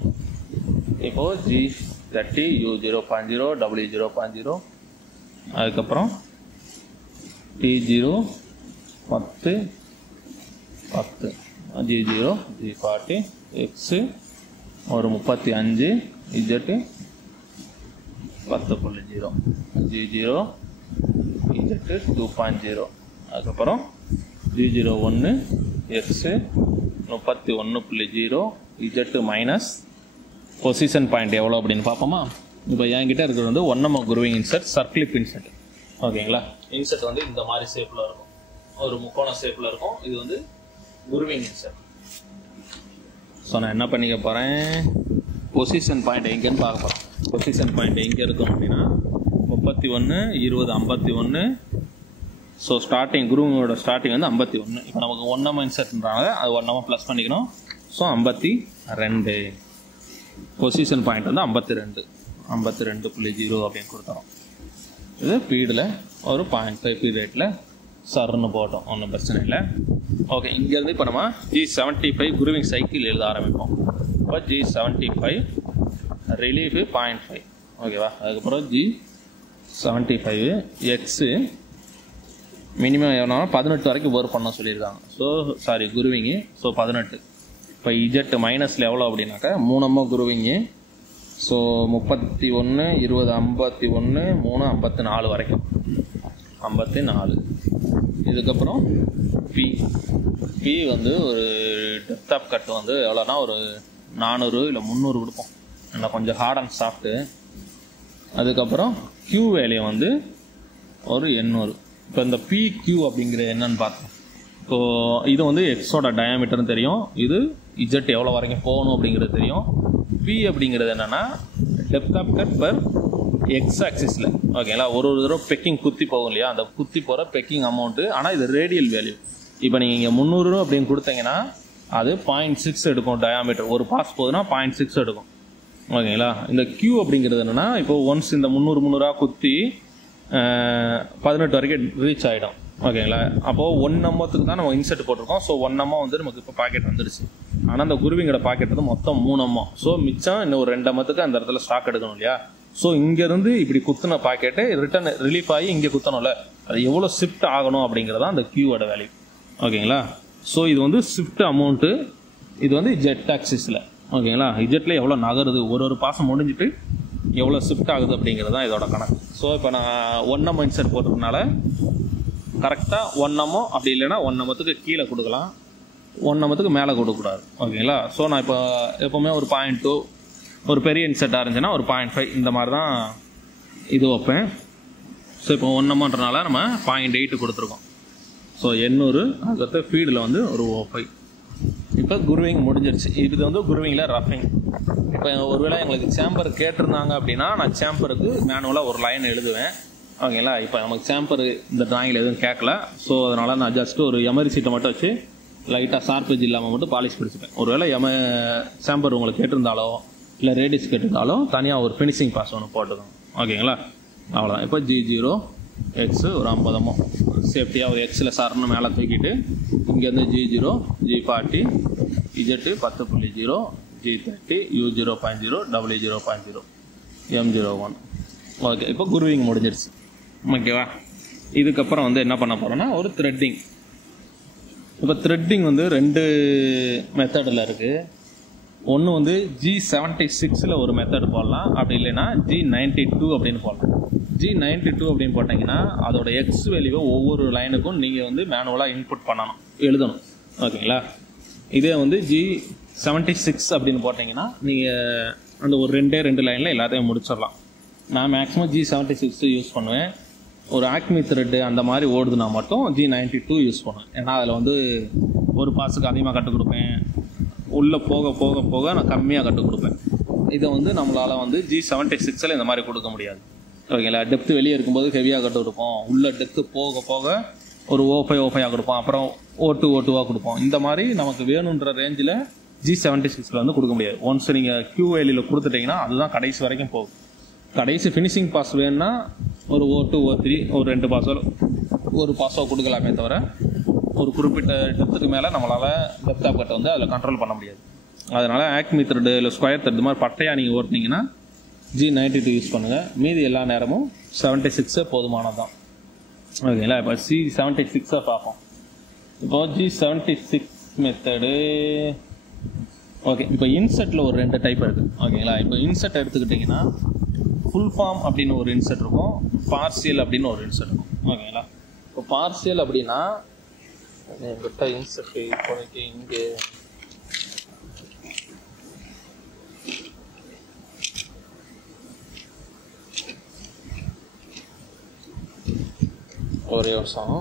இப்போது G30 U0.0 W0.0 அதுக்கப்புறம் T0 10 10 G0 G40 X ஒரு 35 Z 10.0 G0 Z 2.0 அதுக்கப்புறம் G01 X 31.0 Z minus position point எவ்வளோ அப்படின்னு பார்ப்போமா? இப்போ என்கிட்ட இருக்கிறது வந்து 1mm குருவிங் இன்சர்ட் சர்க்கிளிப் இன்சர்ட். ஓகேங்களா? இன்சர்ட் வந்து இந்த மாதிரி ஷேப்பில் இருக்கும், ஒரு முக்கோண ஷேப்பில் இருக்கும். இது வந்து குருவிங் இன்சர்ட். ஸோ நான் என்ன பண்ணிக்க போகிறேன், பொசிஷன் பாயிண்ட் எங்கேன்னு பார்க்க போகிறேன். பொசிஷன் பாயிண்ட் எங்கே இருக்கும் அப்படின்னா 31 20 51. ஸோ ஸ்டார்டிங் குருவிங்கோட ஸ்டார்டிங் வந்து 51. இப்போ நமக்கு 1mm இன்சர்ட்ன்றாங்க, அது 1mm ப்ளஸ் பண்ணிக்கணும். ஸோ 52. பொசிஷன் பாயிண்ட் வந்து 52 52.0 அப்படின்னு கொடுத்துறோம். இது ஸ்பீடில் ஒரு 0.5 பீரியடில் சர்ன்னு போட்டோம், ஒன்றும் பிரச்சனை இல்லை. ஓகே, இங்கேருந்து இப்போ நம்ம G75 குருவிங் சைக்கிள் எழுத ஆரம்பிப்போம். இப்போ G75 ரிலீஃபு 0.5. ஓகேவா? அதுக்கப்புறம் G75 எக்ஸு மினிமம் எவ்வளோ 18 வரைக்கும் ஒர்க் பண்ண சொல்லியிருக்காங்க. ஸோ சாரி குருவிங்கு. ஸோ 18. இப்போ இஜெட் மைனஸில் எவ்வளோ அப்படின்னாக்கா 3mm குருவிங்கு. ஸோ 31 20 51 3 54 வரைக்கும் 54. இதுக்கப்புறம் பி வந்து ஒரு டெப்த் ஆஃப் கட் வந்து எவ்வளோனா ஒரு 400 இல்லை 300 கொடுப்போம், இல்லை கொஞ்சம் ஹார்ட் அண்ட் சாஃப்ட்டு. அதுக்கப்புறம் Q வேல்யூ வந்து ஒரு 800. இப்போ இந்த PQ அப்படிங்கிறது என்னன்னு பார்த்தோம். இப்போது இது வந்து எக்ஸோட டயாமீட்டர்னு தெரியும், இது இஜெட் எவ்வளோ வரைக்கும் போகணும் அப்படிங்கிறது தெரியும். P அப்படிங்கிறது என்னென்னா depth of cut per X ஆக்சிஸில். ஓகேங்களா? ஒரு தடவை பெக்கிங் குத்தி போகும் இல்லையா, அந்த குத்தி போகிற பெக்கிங் அமௌண்ட்டு. ஆனால் இது ரேடியல் வேல்யூ. இப்போ நீங்கள் இங்கே 300 அப்படின்னு கொடுத்தீங்கன்னா அது 0.6 எடுக்கும் டயாமீட்டர். ஒரு பாஸ் போகுதுன்னா 0.6 எடுக்கும். ஓகேங்களா? இந்த Q அப்படிங்கிறது என்னென்னா இப்போ ஒன்ஸ் இந்த 300 குத்தி 18 வரைக்கும் ரீச் ஆகிடும். ஓகேங்களா? அப்போது 1mm தான் நம்ம இன்செர்ட் போட்டிருக்கோம். ஸோ 1mm வந்து நமக்கு இப்போ பாக்கெட் வந்துடுச்சு. ஆனால் அந்த குருவிங்கோட பாக்கெட் வந்து மொத்தம் 3mm. ஸோ மிச்சம் இன்னும் ஒரு 2mm அந்த இடத்துல ஸ்டாக் எடுக்கணும் இல்லையா? ஸோ இங்கேருந்து இப்படி குத்தின பாக்கெட்டு ரிட்டர்ன் ரிலீஃப் ஆகி இங்கே குத்தணும்ல, அது எவ்வளோ ஷிஃப்ட் ஆகணும் அப்படிங்கிறது தான் அந்த Qவோட வேல்யூ. ஓகேங்களா? ஸோ இது வந்து ஷிஃப்ட் அமௌண்ட்டு. இது வந்து ஜெட் ஆக்சிஸில். ஓகேங்களா? இஜெட்டில் எவ்வளோ நகருது, ஒரு பாசம் முடிஞ்சிட்டு எவ்வளோ ஷிஃப்ட் ஆகுது அப்படிங்கிறது தான் இதோட கணக்கு. ஸோ இப்போ நான் 1mm இன்செர்ட் போட்டிருக்கனால கரெக்டாக 1mm அப்படி இல்லைன்னா 1mm கீழே கொடுக்கலாம், 1mm மேலே கொடுக்கக்கூடாது. ஓகேங்களா? ஸோ நான் இப்போ எப்போவுமே ஒரு 0.2 ஒரு பெரிய இன்செர்ட்டாக இருந்துச்சுன்னா ஒரு 0.5 இந்த மாதிரி தான் இது வைப்பேன். ஸோ இப்போ 1mmன்றனால நம்ம 0.8 கொடுத்துருக்கோம். ஸோ 800. அதுக்கடுத்து ஃபீடில் வந்து ஒரு 5 இப்போ குருவிங் முடிஞ்சிருச்சு. இது வந்து குருவிங்கில் ரஃபிங். இப்போ ஒருவேளை எங்களுக்கு சேம்பர் கேட்டிருந்தாங்க அப்படின்னா நான் சேம்பருக்கு மேனுவலாக ஒரு லைன் எழுதுவேன். ஓகேங்களா. இப்போ நமக்கு சேம்பர் இந்த டிராயிங்கில் எதுவும் கேட்கல. ஸோ அதனால் நான் ஜஸ்ட்டு ஒரு எமரி சீட்டை மட்டும் வச்சு லைட்டாக ஷார்ப்பேஜ் இல்லாமல் மட்டும் பாலிஷ் பிடிச்சிப்பேன். ஒருவேளை சேம்பர் உங்களுக்கு கேட்டிருந்தாலோ இல்லை ரேடியஸ் கேட்டிருந்தாலோ தனியாக ஒரு ஃபினிஷிங் பாஸ் ஒன்று போட்டுக்கோங்க. ஓகேங்களா. அவ்வளோதான். இப்போ G0 எக்ஸு ஒரு 50 சேஃப்டியாக ஒரு எக்ஸில் சார்னு மேலே தூக்கிட்டு இங்கேருந்து G0 G40 Z 10.0 G30 U0.0 W0.0 M01. Okay. இப்போ குருவிங் முடிஞ்சிருச்சு. ஓகேவா. இதுக்கப்புறம் வந்து என்ன பண்ண போகிறோன்னா ஒரு த்ரெட்டிங். இப்போ த்ரெட்டிங் வந்து 2 மெத்தடில் இருக்குது. ஒன்று வந்து G76 ஒரு மெத்தட் போடலாம், அப்படி இல்லைன்னா G92 அப்படின்னு போடலாம். G92 அப்படின்னு போட்டிங்கன்னா அதோட எக்ஸ் வேல்யூவை ஒவ்வொரு லைனுக்கும் நீங்கள் வந்து மேனுவலாக இன்புட் பண்ணணும், எழுதணும். ஓகேங்களா. இதே வந்து G76 அப்படின்னு போட்டிங்கன்னா நீங்கள் அந்த ஒரு 2 லைனில் எல்லாத்தையும் முடிச்சிடலாம். நான் மேக்ஸிமம் G76 யூஸ் பண்ணுவேன். ஒரு ஆக்மி த்ரெட்டு அந்த மாதிரி ஓடுதுன்னா மட்டும் G92 யூஸ் பண்ணுவேன். ஏன்னா அதில் வந்து ஒரு பாஸுக்கு அதிகமாக கற்றுக் கொடுப்பேன், உள்ளே போக போக போக நான் கம்மியாக கற்றுக் கொடுப்பேன். இதை வந்து நம்மளால் வந்து G76 இந்த மாதிரி கொடுக்க முடியாது. ஓகேங்களா. டெப்த்து வெளியே இருக்கும்போது ஹெவியாக கற்றுக் கொடுப்போம், உள்ள டெப்த்து போக போக ஒரு O5 கொடுப்போம், அப்புறம் O2 கொடுப்போம். இந்த மாதிரி நமக்கு வேணுன்ற ரேஞ்சில் G76 வந்து கொடுக்க முடியாது. ஒன்ஸ் நீங்கள் QLயில் கொடுத்துட்டிங்கன்னா அதுதான் கடைசி வரைக்கும் போகும். கடைசி ஃபினிஷிங் பாஸ் வேணும்னா ஒரு O2 O3 ஒரு 2 பாஸோ ஒரு பாஸோ கொடுக்கலாமே தவிர ஒரு குறிப்பிட்ட டெப்த்துக்கு மேலே நம்மளால் டெப்த் ஆஃப் கட்டை வந்து அதில் கண்ட்ரோல் பண்ண முடியாது. அதனால் ஆக்மி த்ரெட்டு இல்லை ஸ்கொயர் த்ரெட் மாதிரி பட்டையாக நீங்கள் ஓட்டினீங்கன்னா G92 யூஸ் பண்ணுங்கள். மீதி எல்லா நேரமும் 76 போதுமானது தான். ஓகேங்களா. இப்போ C76 பார்ப்போம். இப்போ G76 மெத்தடு. ஓகே. இப்போ இன்செட்டில் ஒரு 2 டைப் இருக்குது. ஓகேங்களா. இப்போ இன்செட் எடுத்துக்கிட்டிங்கன்னா ஃபுல் ஃபார்ம் அப்படின்னு ஒரு இன்செட் இருக்கும், பார்சியல் அப்படின்னு ஒரு இன்செட் இருக்கும். ஓகேங்களா. இப்போ பார்சியல் அப்படின்னா என்கிட்ட இன்செட் இப்போதைக்கு இங்கே ஒரே வருஷம்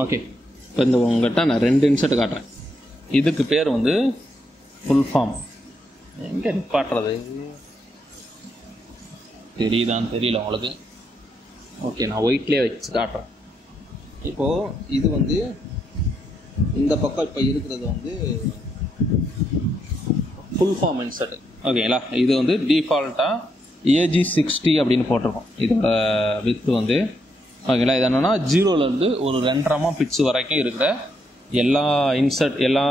ஓகே. இப்போ இந்த உங்கள்கிட்ட நான் 2 இன்செட் காட்டுறேன். இதுக்கு பேர் வந்து ஃபுல் ஃபார்ம். எங்கே நிப்பாட்டுறது தெரியுதான்னு தெரியல உங்களுக்கு. ஓகே, நான் ஒயிட்லேயே வச்சு காட்டுறேன். இப்போது இது வந்து இந்த பக்கம் இப்போ இருக்கிறது வந்து ஃபுல் ஃபார்ம் இன்செட். ஓகேங்களா. இது வந்து டிஃபால்ட்டாக AG60 அப்படின்னு போட்டிருக்கோம். இதோட வித்து வந்து ஓகேங்களா. இது என்னென்னா 0லேருந்து ஒரு 2.5 பிட்ச் வரைக்கும் இருக்கிற எல்லா இன்செட் எல்லா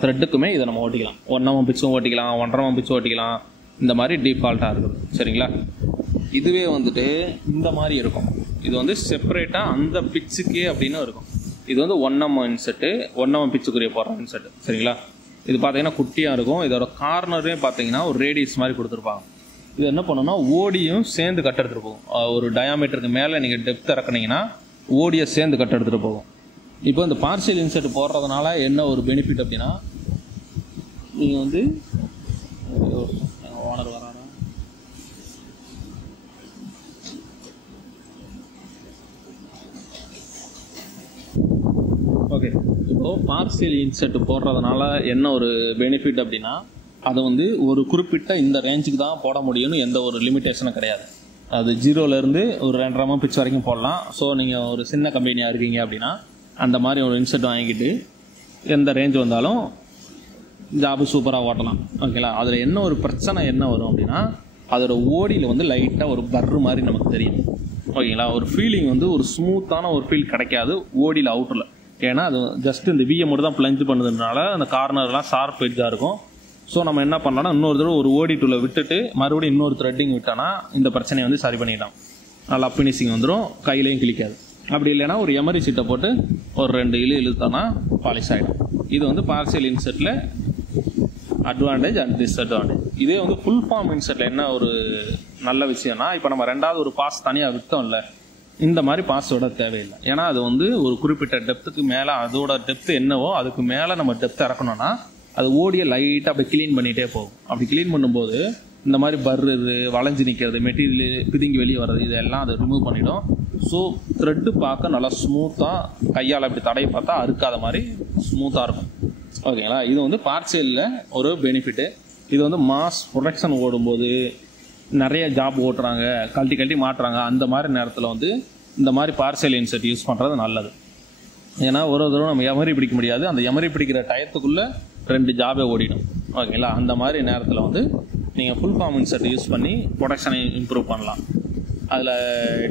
த்ரெட்டுக்குமே இதை நம்ம ஓட்டிக்கலாம். 1 பிட்சும் ஓட்டிக்கலாம், 1.5 பிட்சும் ஓட்டிக்கலாம். இந்த மாதிரி டிஃபால்ட்டாக இருக்குது. சரிங்களா. இதுவே வந்துட்டு இந்த மாதிரி இருக்கும். இது வந்து செப்பரேட்டாக அந்த பிட்சுக்கே அப்படின்னு இருக்கும். இது வந்து 1mm இன்செட்டு, 1mm பிட்சுக்குரிய போடுற இன்செட்டு. சரிங்களா. இது பார்த்தீங்கன்னா குட்டியாக இருக்கும். இதோட கார்னரே பார்த்தீங்கன்னா ஒரு ரேடியஸ் மாதிரி கொடுத்துருப்பாங்க. இது என்ன பண்ணணும்னா ஓடியும் சேர்ந்து கட் எடுத்துகிட்டு போகும். ஒரு டயாமீட்டருக்கு மேலே நீங்கள் டெப்த் இறக்குனீங்கன்னா ஓடியை சேர்ந்து கட் எடுத்துகிட்டு போகும். இப்போ இந்த பார்சியல் இன்செட் போடுறதுனால என்ன ஒரு பெனிஃபிட் அப்படின்னா, நீங்கள் வந்து ஓனர் வராரா ஓகே. இப்போது பார்சியல் இன்செட் போடுறதுனால என்ன ஒரு பெனிஃபிட் அப்படின்னா, அதை வந்து ஒரு குறிப்பிட்ட இந்த ரேஞ்சுக்கு தான் போட முடியும்னு எந்த ஒரு லிமிட்டேஷனும் கிடையாது. அது 0லேருந்து ஒரு 2.5 பிட்ச் வரைக்கும் போடலாம். ஸோ நீங்கள் ஒரு சின்ன கம்பெனியாக இருக்கீங்க அப்படின்னா அந்த மாதிரி ஒரு இன்செட் வாங்கிட்டு எந்த ரேஞ்ச் வந்தாலும் ஜாபு சூப்பராக ஓட்டலாம். ஓகேங்களா. அதில் என்ன ஒரு பிரச்சனை என்ன வரும் அப்படின்னா, அதோட ஓடியில் வந்து லைட்டாக ஒரு பர்ரு மாதிரி நமக்கு தெரியும். ஓகேங்களா. ஒரு ஃபீலிங் வந்து ஒரு ஸ்மூத்தான ஒரு ஃபீல் கிடைக்காது ஓடியில் அவுட்டரில். ஏன்னா அது ஜஸ்ட் இந்த வியை மட்டும் தான் பிளஞ்ச் பண்ணுறதுனால அந்த கார்னர்லாம் ஷார்ப் எட்ஜாக இருக்கும். ஸோ நம்ம என்ன பண்ணலாம்னா இன்னொரு தடவை ஒரு ஓடி டூவில் விட்டுட்டு மறுபடியும் இன்னொரு த்ரெட்டிங் விட்டோன்னா இந்த பிரச்சனையை வந்து சரி பண்ணிடலாம். நல்லா ஃபினிஷிங் வந்துடும், கையிலையும் கிளிக்காது. அப்படி இல்லைன்னா ஒரு எமரி சீட்டை போட்டு ஒரு 2 இழுத்தோன்னா பாலிஷ் ஆகிடும். இது வந்து பார்சியல் இன்செட்டில் அட்வான்டேஜ் அண்ட் டிஸ்அட்வான்டேஜ். இதே வந்து ஃபுல் ஃபார்ம் இன்செட்டில் என்ன ஒரு நல்ல விஷயம்னா, இப்போ நம்ம 2வது ஒரு பாஸ் தனியாக விற்றோம்ல, இந்த மாதிரி பாஸோட தேவையில்லை. ஏன்னா அது வந்து ஒரு குறிப்பிட்ட டெப்த்துக்கு மேலே அதோட டெப்த்து என்னவோ அதுக்கு மேலே நம்ம டெப்த் இறக்கணும்னா அது ஓடியை லைட்டாக அப்படி க்ளீன் பண்ணிகிட்டே போகும். அப்படி க்ளீன் பண்ணும்போது இந்த மாதிரி பர்ரு வளைஞ்சு நிற்கிறது, மெட்டீரியல் பிதுங்கி வெளியே வர்றது, இதெல்லாம் அதை ரிமூவ் பண்ணிடும். ஸோ த்ரெட்டு பார்க்க நல்லா ஸ்மூத்தாக கையால் இப்படி தடையை பார்த்தா அறுக்காத மாதிரி ஸ்மூத்தாக இருக்கும். ஓகேங்களா? இது வந்து பார்சலில் ஒரு பெனிஃபிட்டு. இது வந்து மாஸ் ப்ரொடக்ஷன் ஓடும்போது நிறைய ஜாப் ஓட்டுறாங்க, கழட்டி மாட்டுறாங்க, அந்த மாதிரி நேரத்தில் வந்து இந்த மாதிரி பார்சல் இன்செர்ட் யூஸ் பண்ணுறது நல்லது. ஏன்னா ஒரு தடவை நம்ம எமரி பிடிக்க முடியாது, அந்த எமரி பிடிக்கிற டயத்துக்குள்ளே 2 ஜாபே ஓடிடும். ஓகேங்களா? அந்த மாதிரி நேரத்தில் வந்து நீங்கள் ஃபுல் ஃபார்ம் இன்செர்ட் யூஸ் பண்ணி ப்ரொடக்ஷனை இம்ப்ரூவ் பண்ணலாம். அதில்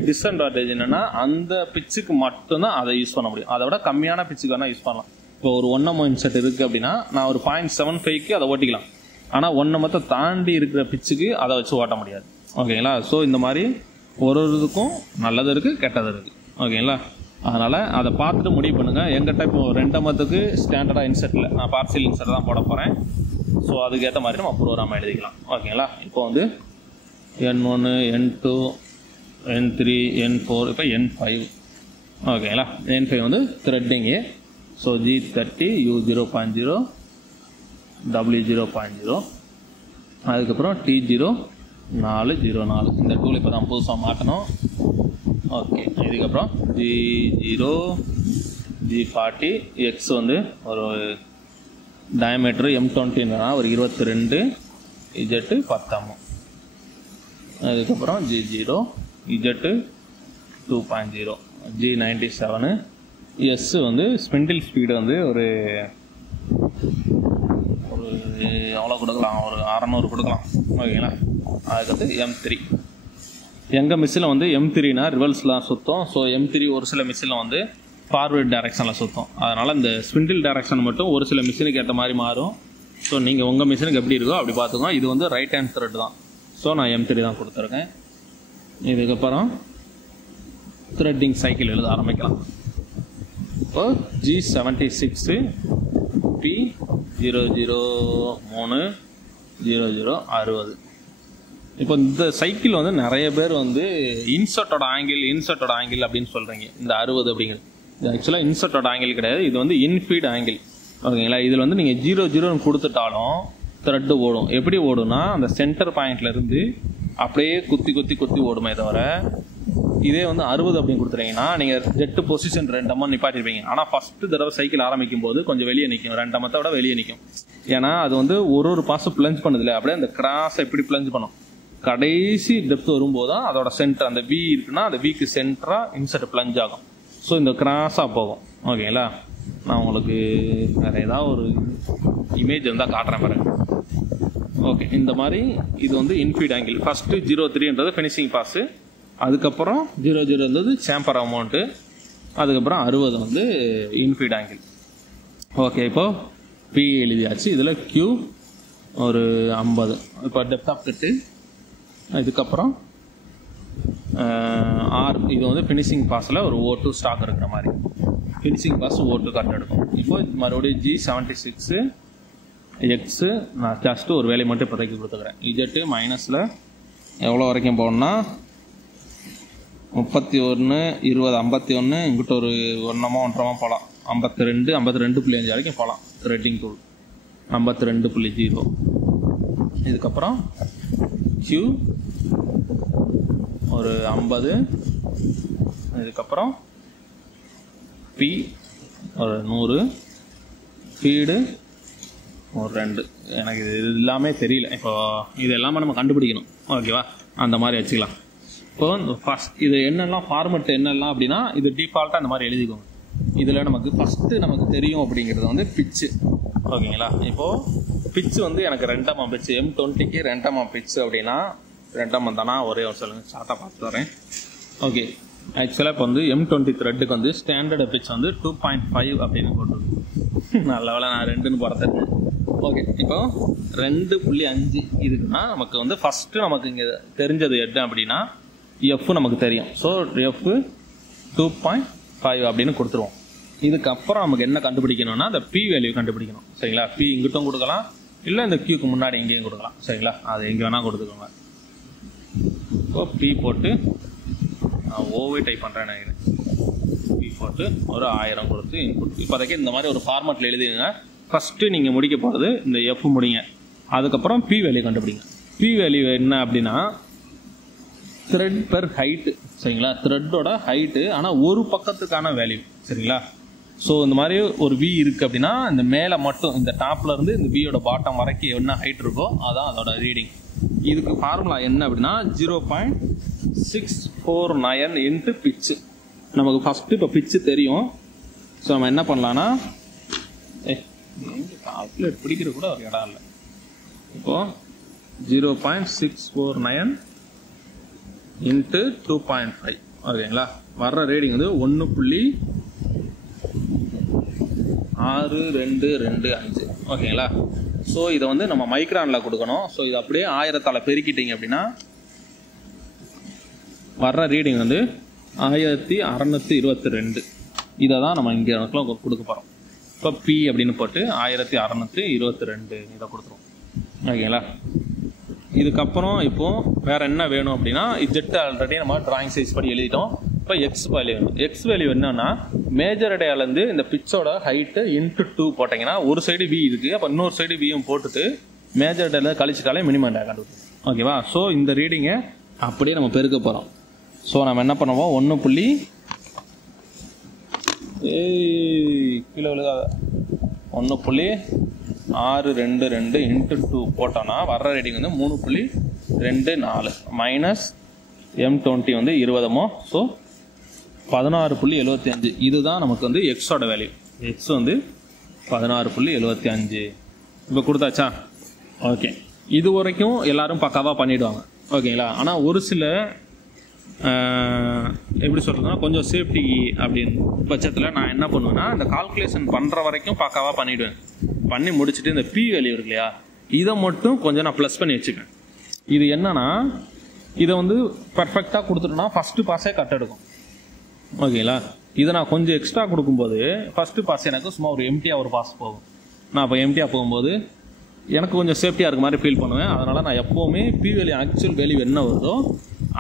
டிஸ்அட்வான்டேஜ் என்னென்னா அந்த பிச்சுக்கு மட்டும்தான் அதை யூஸ் பண்ண முடியும். அதை விட கம்மியான பிச்சுக்கு வேணால் யூஸ் பண்ணலாம். இப்போ ஒரு 1 mm இன்செர்ட் இருக்குது அப்படின்னா நான் ஒரு 0.75க்கு அதை ஓட்டிக்கலாம். ஆனால் 1 mm தாண்டி இருக்கிற பிச்சுக்கு அதை வச்சு ஓட்ட முடியாது. ஓகேங்களா? ஸோ இந்த மாதிரி ஒரு இதுக்கும் நல்லது இருக்குது, கெட்டது இருக்குது. ஓகேங்களா? அதனால் அதை பார்த்துட்டு முடிவு பண்ணுங்கள். எங்கிட்ட இப்போ 2 mm ஸ்டாண்டர்டாக இன்செர்ட்டில் நான் பார்சல் இன்செர்ட் தான் போட போகிறேன். ஸோ அதுக்கேற்ற மாதிரி நம்ம ப்ரோக்ராம் எழுதிக்கலாம். ஓகேங்களா? இப்போ வந்து N1, N2, N3, N4, இப்போ N5. ஓகேங்களா? N5 வந்து threading. So G30, U0.0, W0.0, அதுக்கப்புறம் T0.404. இந்த டூல் இப்போ தான் புதுசாக மாட்டணும். ஓகே, இதுக்கப்புறம் G0, G40, X வந்து ஒரு டயமீட்டரு M20னா ஒரு 22, Z 10. அதுக்கப்புறம் G0, Z 2.0, G97, S வந்து ஸ்பிண்டில் ஸ்பீடு வந்து ஒரு எவ்வளோ கொடுக்கலாம், ஒரு 600 கொடுக்கலாம். ஓகேங்களா? அதுக்கடுத்து M3. எங்கள் மிஷினில் வந்து M3னா ரிவல்ஸ்லாம் சுற்றும். ஸோ M3 ஒரு சில மிஷினில் வந்து ஃபார்வேர்ட் டைரக்ஷனில் சுற்றும். அதனால் இந்த ஸ்பிண்டில் டைரக்ஷன் மட்டும் ஒரு சில மிஷினுக்கு ஏற்ற மாதிரி மாறும். ஸோ நீங்கள் உங்கள் மிஷினுக்கு எப்படி இருக்கோ அப்படி பார்த்துக்கோங்க. இது வந்து ரைட் ஹேண்ட் த்ரெட் தான். ஸோ நான் M3 தான் கொடுத்துருக்கேன். இதுக்கப்புறம் த்ரெட்டிங் சைக்கிள் எழுத ஆரம்பிக்கலாம். இப்போ G76, P003, 0060. இப்போ இந்த சைக்கிள் வந்து நிறைய பேர் வந்து இன்சர்ட்டோட ஆங்கிள் அப்படின்னு சொல்கிறீங்க. இந்த 60 அப்படிங்கிறது இது ஆக்சுவலாக இன்சர்ட்டோட ஆங்கிள் கிடையாது, இது வந்து இன்ஃபீட் ஆங்கிள். ஓகேங்களா? இதில் வந்து நீங்கள் 00 கொடுத்துட்டாலும் த்ரெட்டு ஓடும். எப்படி ஓடும்னா அந்த சென்டர் பாயிண்ட்லேருந்து அப்படியே குத்தி ஓடுமே தவிர, இதே வந்து 60 அப்படின்னு கொடுத்துட்டீங்கன்னா நீங்கள் ஜெட்டு பொசிஷன் 2 mm நிப்பாட்டிருப்பீங்க. ஆனால் ஃபஸ்ட்டு தடவை சைக்கிள் ஆரம்பிக்கும் போது கொஞ்சம் வெளியே நிற்கும், 2 mm விட வெளியே நிற்கும். ஏன்னா அது வந்து ஒரு பாசம் பிளஞ்ச் பண்ணுதில்ல, அப்படியே அந்த கிராஸை எப்படி பிளஞ்ச் பண்ணும், கடைசி டெப்த் வரும்போது தான் அதோட சென்டர், அந்த வி இருக்குன்னா அந்த விக்கு சென்டராக இன்சர்ட் பிளஞ்ச் ஆகும். ஸோ இந்த கிராஸாக போகும். ஓகேங்களா? நான் உங்களுக்கு வேறு ஏதாவது ஒரு இமேஜ் இருந்தால் காட்டுறேன் பாருங்க. ஓகே, இந்த மாதிரி இது வந்து இன்ஃபீட் ஆங்கிள். ஃபஸ்ட்டு 03ன்றது ஃபினிஷிங் பாஸு, அதுக்கப்புறம் 00 இருந்தது சேம்பர் அமௌண்ட்டு, அதுக்கப்புறம் 60 வந்து இன்ஃபீட் ஆங்கிள். ஓகே, இப்போது பி எழுதியாச்சு. இதில் Q ஒரு 50. இப்போ டெப்த் ஆஃப் கட்டு. இதுக்கப்புறம் ஆர், இது வந்து ஃபினிஷிங் பாஸில் ஒரு O2 ஸ்டாக் இருக்கிற மாதிரி ஃபினிஷிங் பாஸ் O2 கட் எடுக்கும். இப்போ மறுபடியும் G76, எக்ஸு நான் ஜஸ்ட்டு ஒரு வேலையை மட்டும் இப்போதைக்கு கொடுத்துக்கிறேன். இஜெட்டு மைனஸில் எவ்வளோ வரைக்கும் போகணுன்னா 31, 20, 51, இங்கிட்ட ஒரு 1 போகலாம். 52, 52.5 வரைக்கும் போகலாம். Threading tool 52.0. இதுக்கப்புறம் Q ஒரு 50. இதுக்கப்புறம் P ஒரு 100. ஃபீடு ஒரு 2. எனக்கு இது எல்லாமே தெரியல. இப்போ இது எல்லாமே நம்ம கண்டுபிடிக்கணும். ஓகேவா? அந்த மாதிரி வச்சுக்கலாம். இப்போ ஃபஸ்ட் இது என்னெல்லாம் ஃபார்மெட் என்னெல்லாம் அப்படின்னா இது டிஃபால்ட்டாக இந்த மாதிரி எழுதிக்கோங்க. இதில் நமக்கு ஃபஸ்ட்டு நமக்கு தெரியும் அப்படிங்கிறது வந்து பிச்சு. ஓகேங்களா? இப்போது பிச்சு வந்து எனக்கு 2 mm பிச்சு, M20க்கு 2 mm பிச்சு அப்படின்னா 2 mm தானா? ஒரே ஒரு சொல்லுங்கள், ஷார்ட்டாக பார்த்து வரேன். ஓகே, ஆக்சுவலாக இப்போ வந்து M20 த்ரெட்டுக்கு வந்து ஸ்டாண்டர்டு பிச் வந்து 2.5 அப்படின்னு போட்டுருக்கு. நல்ல வேலை நான் 2ன்னு போகிறேன். ஓகே, இப்போ 2.5 இதுக்குன்னா நமக்கு வந்து ஃபஸ்ட்டு நமக்கு இங்கே தெரிஞ்சது என்ன அப்படின்னா எஃப் நமக்கு தெரியும். ஸோ எஃப் 2.5 அப்படின்னு கொடுத்துருவோம். இதுக்கப்புறம் நமக்கு என்ன கண்டுபிடிக்கணும்னா அந்த பி வேல்யூ கண்டுபிடிக்கணும். சரிங்களா? பி இங்கிட்டும் கொடுக்கலாம், இல்லை இந்த கியூக்கு முன்னாடி இங்கேயும் கொடுக்கலாம். சரிங்களா? அது எங்கே வேணால் கொடுத்துக்கோங்க. இப்போ பி போட்டு நான் ஓவே டைப் பண்ணுறேன் நினைக்கிறேன். பி போட்டு ஒரு 1000 கொடுத்து இன்புட். இப்போதைக்கு இந்த மாதிரி ஒரு ஃபார்மெட்டில் எழுதிடுங்க. ஃபஸ்ட்டு நீங்கள் முடிக்க போகிறது இந்த எஃப் முடிங்க, அதுக்கப்புறம் பி வேல்யூ கண்டுபிடிங்க. பி வேல்யூ என்ன அப்படின்னா த்ரெட் பெர் ஹைட்டு, சரிங்களா? த்ரெட்டோட ஹைட்டு, ஆனால் ஒரு பக்கத்துக்கான வேல்யூ, சரிங்களா? ஸோ இந்த மாதிரி ஒரு வி இருக்குது அப்படின்னா இந்த மேலே மட்டும் இந்த டாப்ல இருந்து இந்த வியோட பாட்டம் வரைக்கும் என்ன ஹைட் இருக்கோ அதான் அதோட ரீடிங். இதுக்கு ஃபார்முலா என்ன அப்படின்னா 0.649 இன்ட்டு பிச்சு. நமக்கு ஃபஸ்ட்டு இப்போ பிச்சு தெரியும். ஸோ நம்ம என்ன பண்ணலான்னா கால்குலேட் பிடிக்கிற கூட ஒரு இடம் இல்லை. இப்போது 0.649 இன்ட்டு 2.5, ஓகேங்களா? வர்ற ரீடிங் வந்து 1.6225, ஓகேங்களா? ஸோ இதை வந்து நம்ம மைக்ரானில் கொடுக்கணும். ஸோ இது அப்படியே 1000ஆல் பெருக்கிட்டீங்க அப்படின்னா வர்ற ரீடிங் வந்து 1622. இதை தான் நம்ம இங்கே கொடுக்க போகிறோம். இப்போ பி அப்படின்னு போட்டு 1622 இதை கொடுத்துருவோம், ஓகேங்களா? இதுக்கப்புறம் இப்போது வேறு என்ன வேணும் அப்படின்னா இஜெட் ஆல்ரெடி நம்ம டிராயிங் சைஸ் படி எழுதிட்டோம். இப்போ எக்ஸ் வேல்யூ வேணும். எக்ஸ் வேல்யூ என்னன்னா மேஜர் இடையாலேருந்து இந்த பிச்சோட ஹைட்டு இன்ட்டு 2 போட்டிங்கன்னா ஒரு சைடு வி இருக்குது, அப்போ இன்னொரு சைடு வியும் போட்டுட்டு மேஜர் இடையில கழிச்சிட்டாலே மினிமம் இடையா கண்டுபிடிக்கும், ஓகேவா? ஸோ இந்த ரீடிங்கை அப்படியே நம்ம பெருக்க போகிறோம். ஸோ நம்ம என்ன பண்ணுவோம், 1.622 இன்ட்டு 2 போட்டோன்னா வர்ற ரீடிங் வந்து 3.24 மைனஸ் M20 வந்து 20. ஸோ 16.75. இதுதான் நமக்கு வந்து எக்ஸோட வேல்யூ. எக்ஸ் வந்து 16.75 இப்போ கொடுத்தாச்சா? ஓகே, இது வரைக்கும் எல்லாரும் பக்காவாக பண்ணிவிடுவாங்க, ஓகேங்களா? ஆனால் ஒரு சில எப்படி சொல்கிறதுனா கொஞ்சம் சேஃப்டி அப்படின்னு பட்சத்தில் நான் என்ன பண்ணுவேன்னா இந்த கால்குலேஷன் பண்ணுற வரைக்கும் பக்காவாக பண்ணிவிடுவேன். பண்ணி முடிச்சுட்டு இந்த பி வேல்யூ இருக்கு இல்லையா, இதை மட்டும் கொஞ்சம் நான் ப்ளஸ் பண்ணி வச்சுப்பேன். இது என்னன்னா இதை வந்து பர்ஃபெக்டாக கொடுத்துட்டோன்னா ஃபஸ்ட்டு பாஸே கட் எடுக்கும், ஓகேங்களா? இதை நான் கொஞ்சம் எக்ஸ்ட்ரா கொடுக்கும்போது ஃபஸ்ட்டு பாஸ் எனக்கு சும்மா ஒரு எம்டியாக ஒரு பாஸ் போகும். நான் இப்போ எம்டியாக போகும்போது எனக்கு கொஞ்சம் சேஃப்டியாக இருக்க மாதிரி ஃபீல் பண்ணுவேன். அதனால் நான் எப்போவுமே பி வேல்யூ ஆக்சுவல் வேல்யூ என்ன வருதோ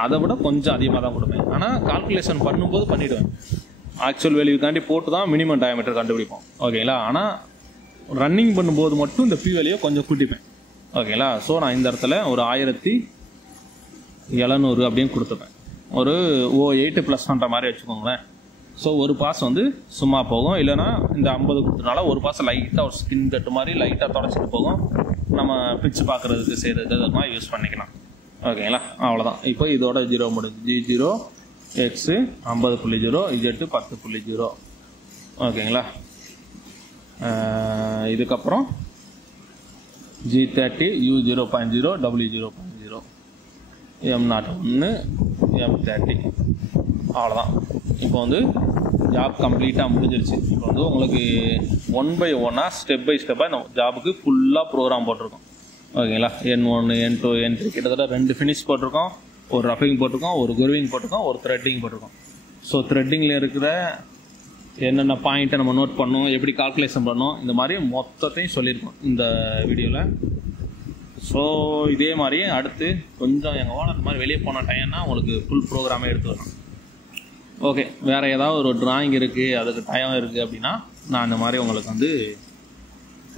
அதை விட கொஞ்சம் அதிகமாக தான் கொடுப்பேன். ஆனால் கால்குலேஷன் பண்ணும்போது பண்ணிவிடுவேன். ஆக்சுவல் வேல்யூ தாண்டி போட்டு தான் மினிமம் டயாமீட்டர் கண்டுபிடிப்போம், ஓகேங்களா? ஆனால் ரன்னிங் பண்ணும்போது மட்டும் இந்த பி வேல்யூ கொஞ்சம் கூட்டிப்பேன், ஓகேங்களா? ஸோ நான் இந்த இடத்துல ஒரு 1700 அப்படின்னு கொடுத்துப்பேன். ஒரு 8 ப்ளஸ் பண்ணுற மாதிரி வச்சுக்கோங்களேன். ஸோ ஒரு பாஸ் வந்து சும்மா போகும், இல்லைனா இந்த 50 கொடுத்தனால ஒரு பாஸ் லைட்டாக ஒரு ஸ்கின் தட்டு மாதிரி லைட்டாக தொடச்சிட்டு போகும். நம்ம பிச்சு பார்க்குறதுக்கு செய்கிறது அது மாதிரி யூஸ் பண்ணிக்கலாம், ஓகேங்களா? அவ்வளோதான். இப்போ இதோட 0 முடிஞ்சு G0 X 50.0 Z 10.0, ஓகேங்களா? இதுக்கப்புறம் G30 U 0.0 W 0.0 M0 1 M30, அவ்வளோதான். இப்போ வந்து ஜாப் கம்ப்ளீட்டாக முடிஞ்சிருச்சு. இப்போ வந்து உங்களுக்கு 1 by 1 ஸ்டெப் பை ஸ்டெப்பாக நம்ம ஜாபுக்கு ஃபுல்லாக ப்ரோக்ராம் போட்டிருக்கோம், ஓகேங்களா? N1 N2 N3 கிட்டத்தட்ட 2 ஃபினிஷ் போட்டிருக்கோம், ஒரு ரஃபிங் போட்டிருக்கோம், ஒரு குருவிங் போட்டிருக்கோம், ஒரு த்ரெட்டிங் போட்டிருக்கோம். ஸோ த்ரெட்டிங்கில் இருக்கிற என்னென்ன பாயிண்ட்டை நம்ம நோட் பண்ணணும், எப்படி கால்குலேஷன் பண்ணணும், இந்த மாதிரி மொத்தத்தையும் சொல்லியிருக்கோம் இந்த வீடியோவில். ஸோ இதே மாதிரி அடுத்து கொஞ்சம் எங்கள் ஓனர் இந்த மாதிரி வெளியே போன டைம்னா உங்களுக்கு ஃபுல் ப்ரோக்ராமே எடுத்து வரணும். ஓகே, வேறு ஏதாவது ஒரு டிராயிங் இருக்குது அதுக்கு டைம் இருக்குது அப்படின்னா நான் இந்த மாதிரி உங்களுக்கு வந்து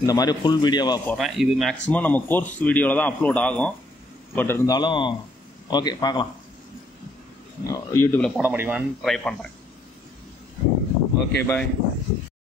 இந்த மாதிரி ஃபுல் வீடியோவாக போடுறேன். இது மேக்ஸிமம் நம்ம கோர்ஸ் வீடியோவில் தான் அப்லோட் ஆகும். பட் இருந்தாலும் ஓகே, பார்க்கலாம், யூடியூப்பில் போட முடியுமான்னு ட்ரை பண்ணுறேன். ஓகே, பாய்.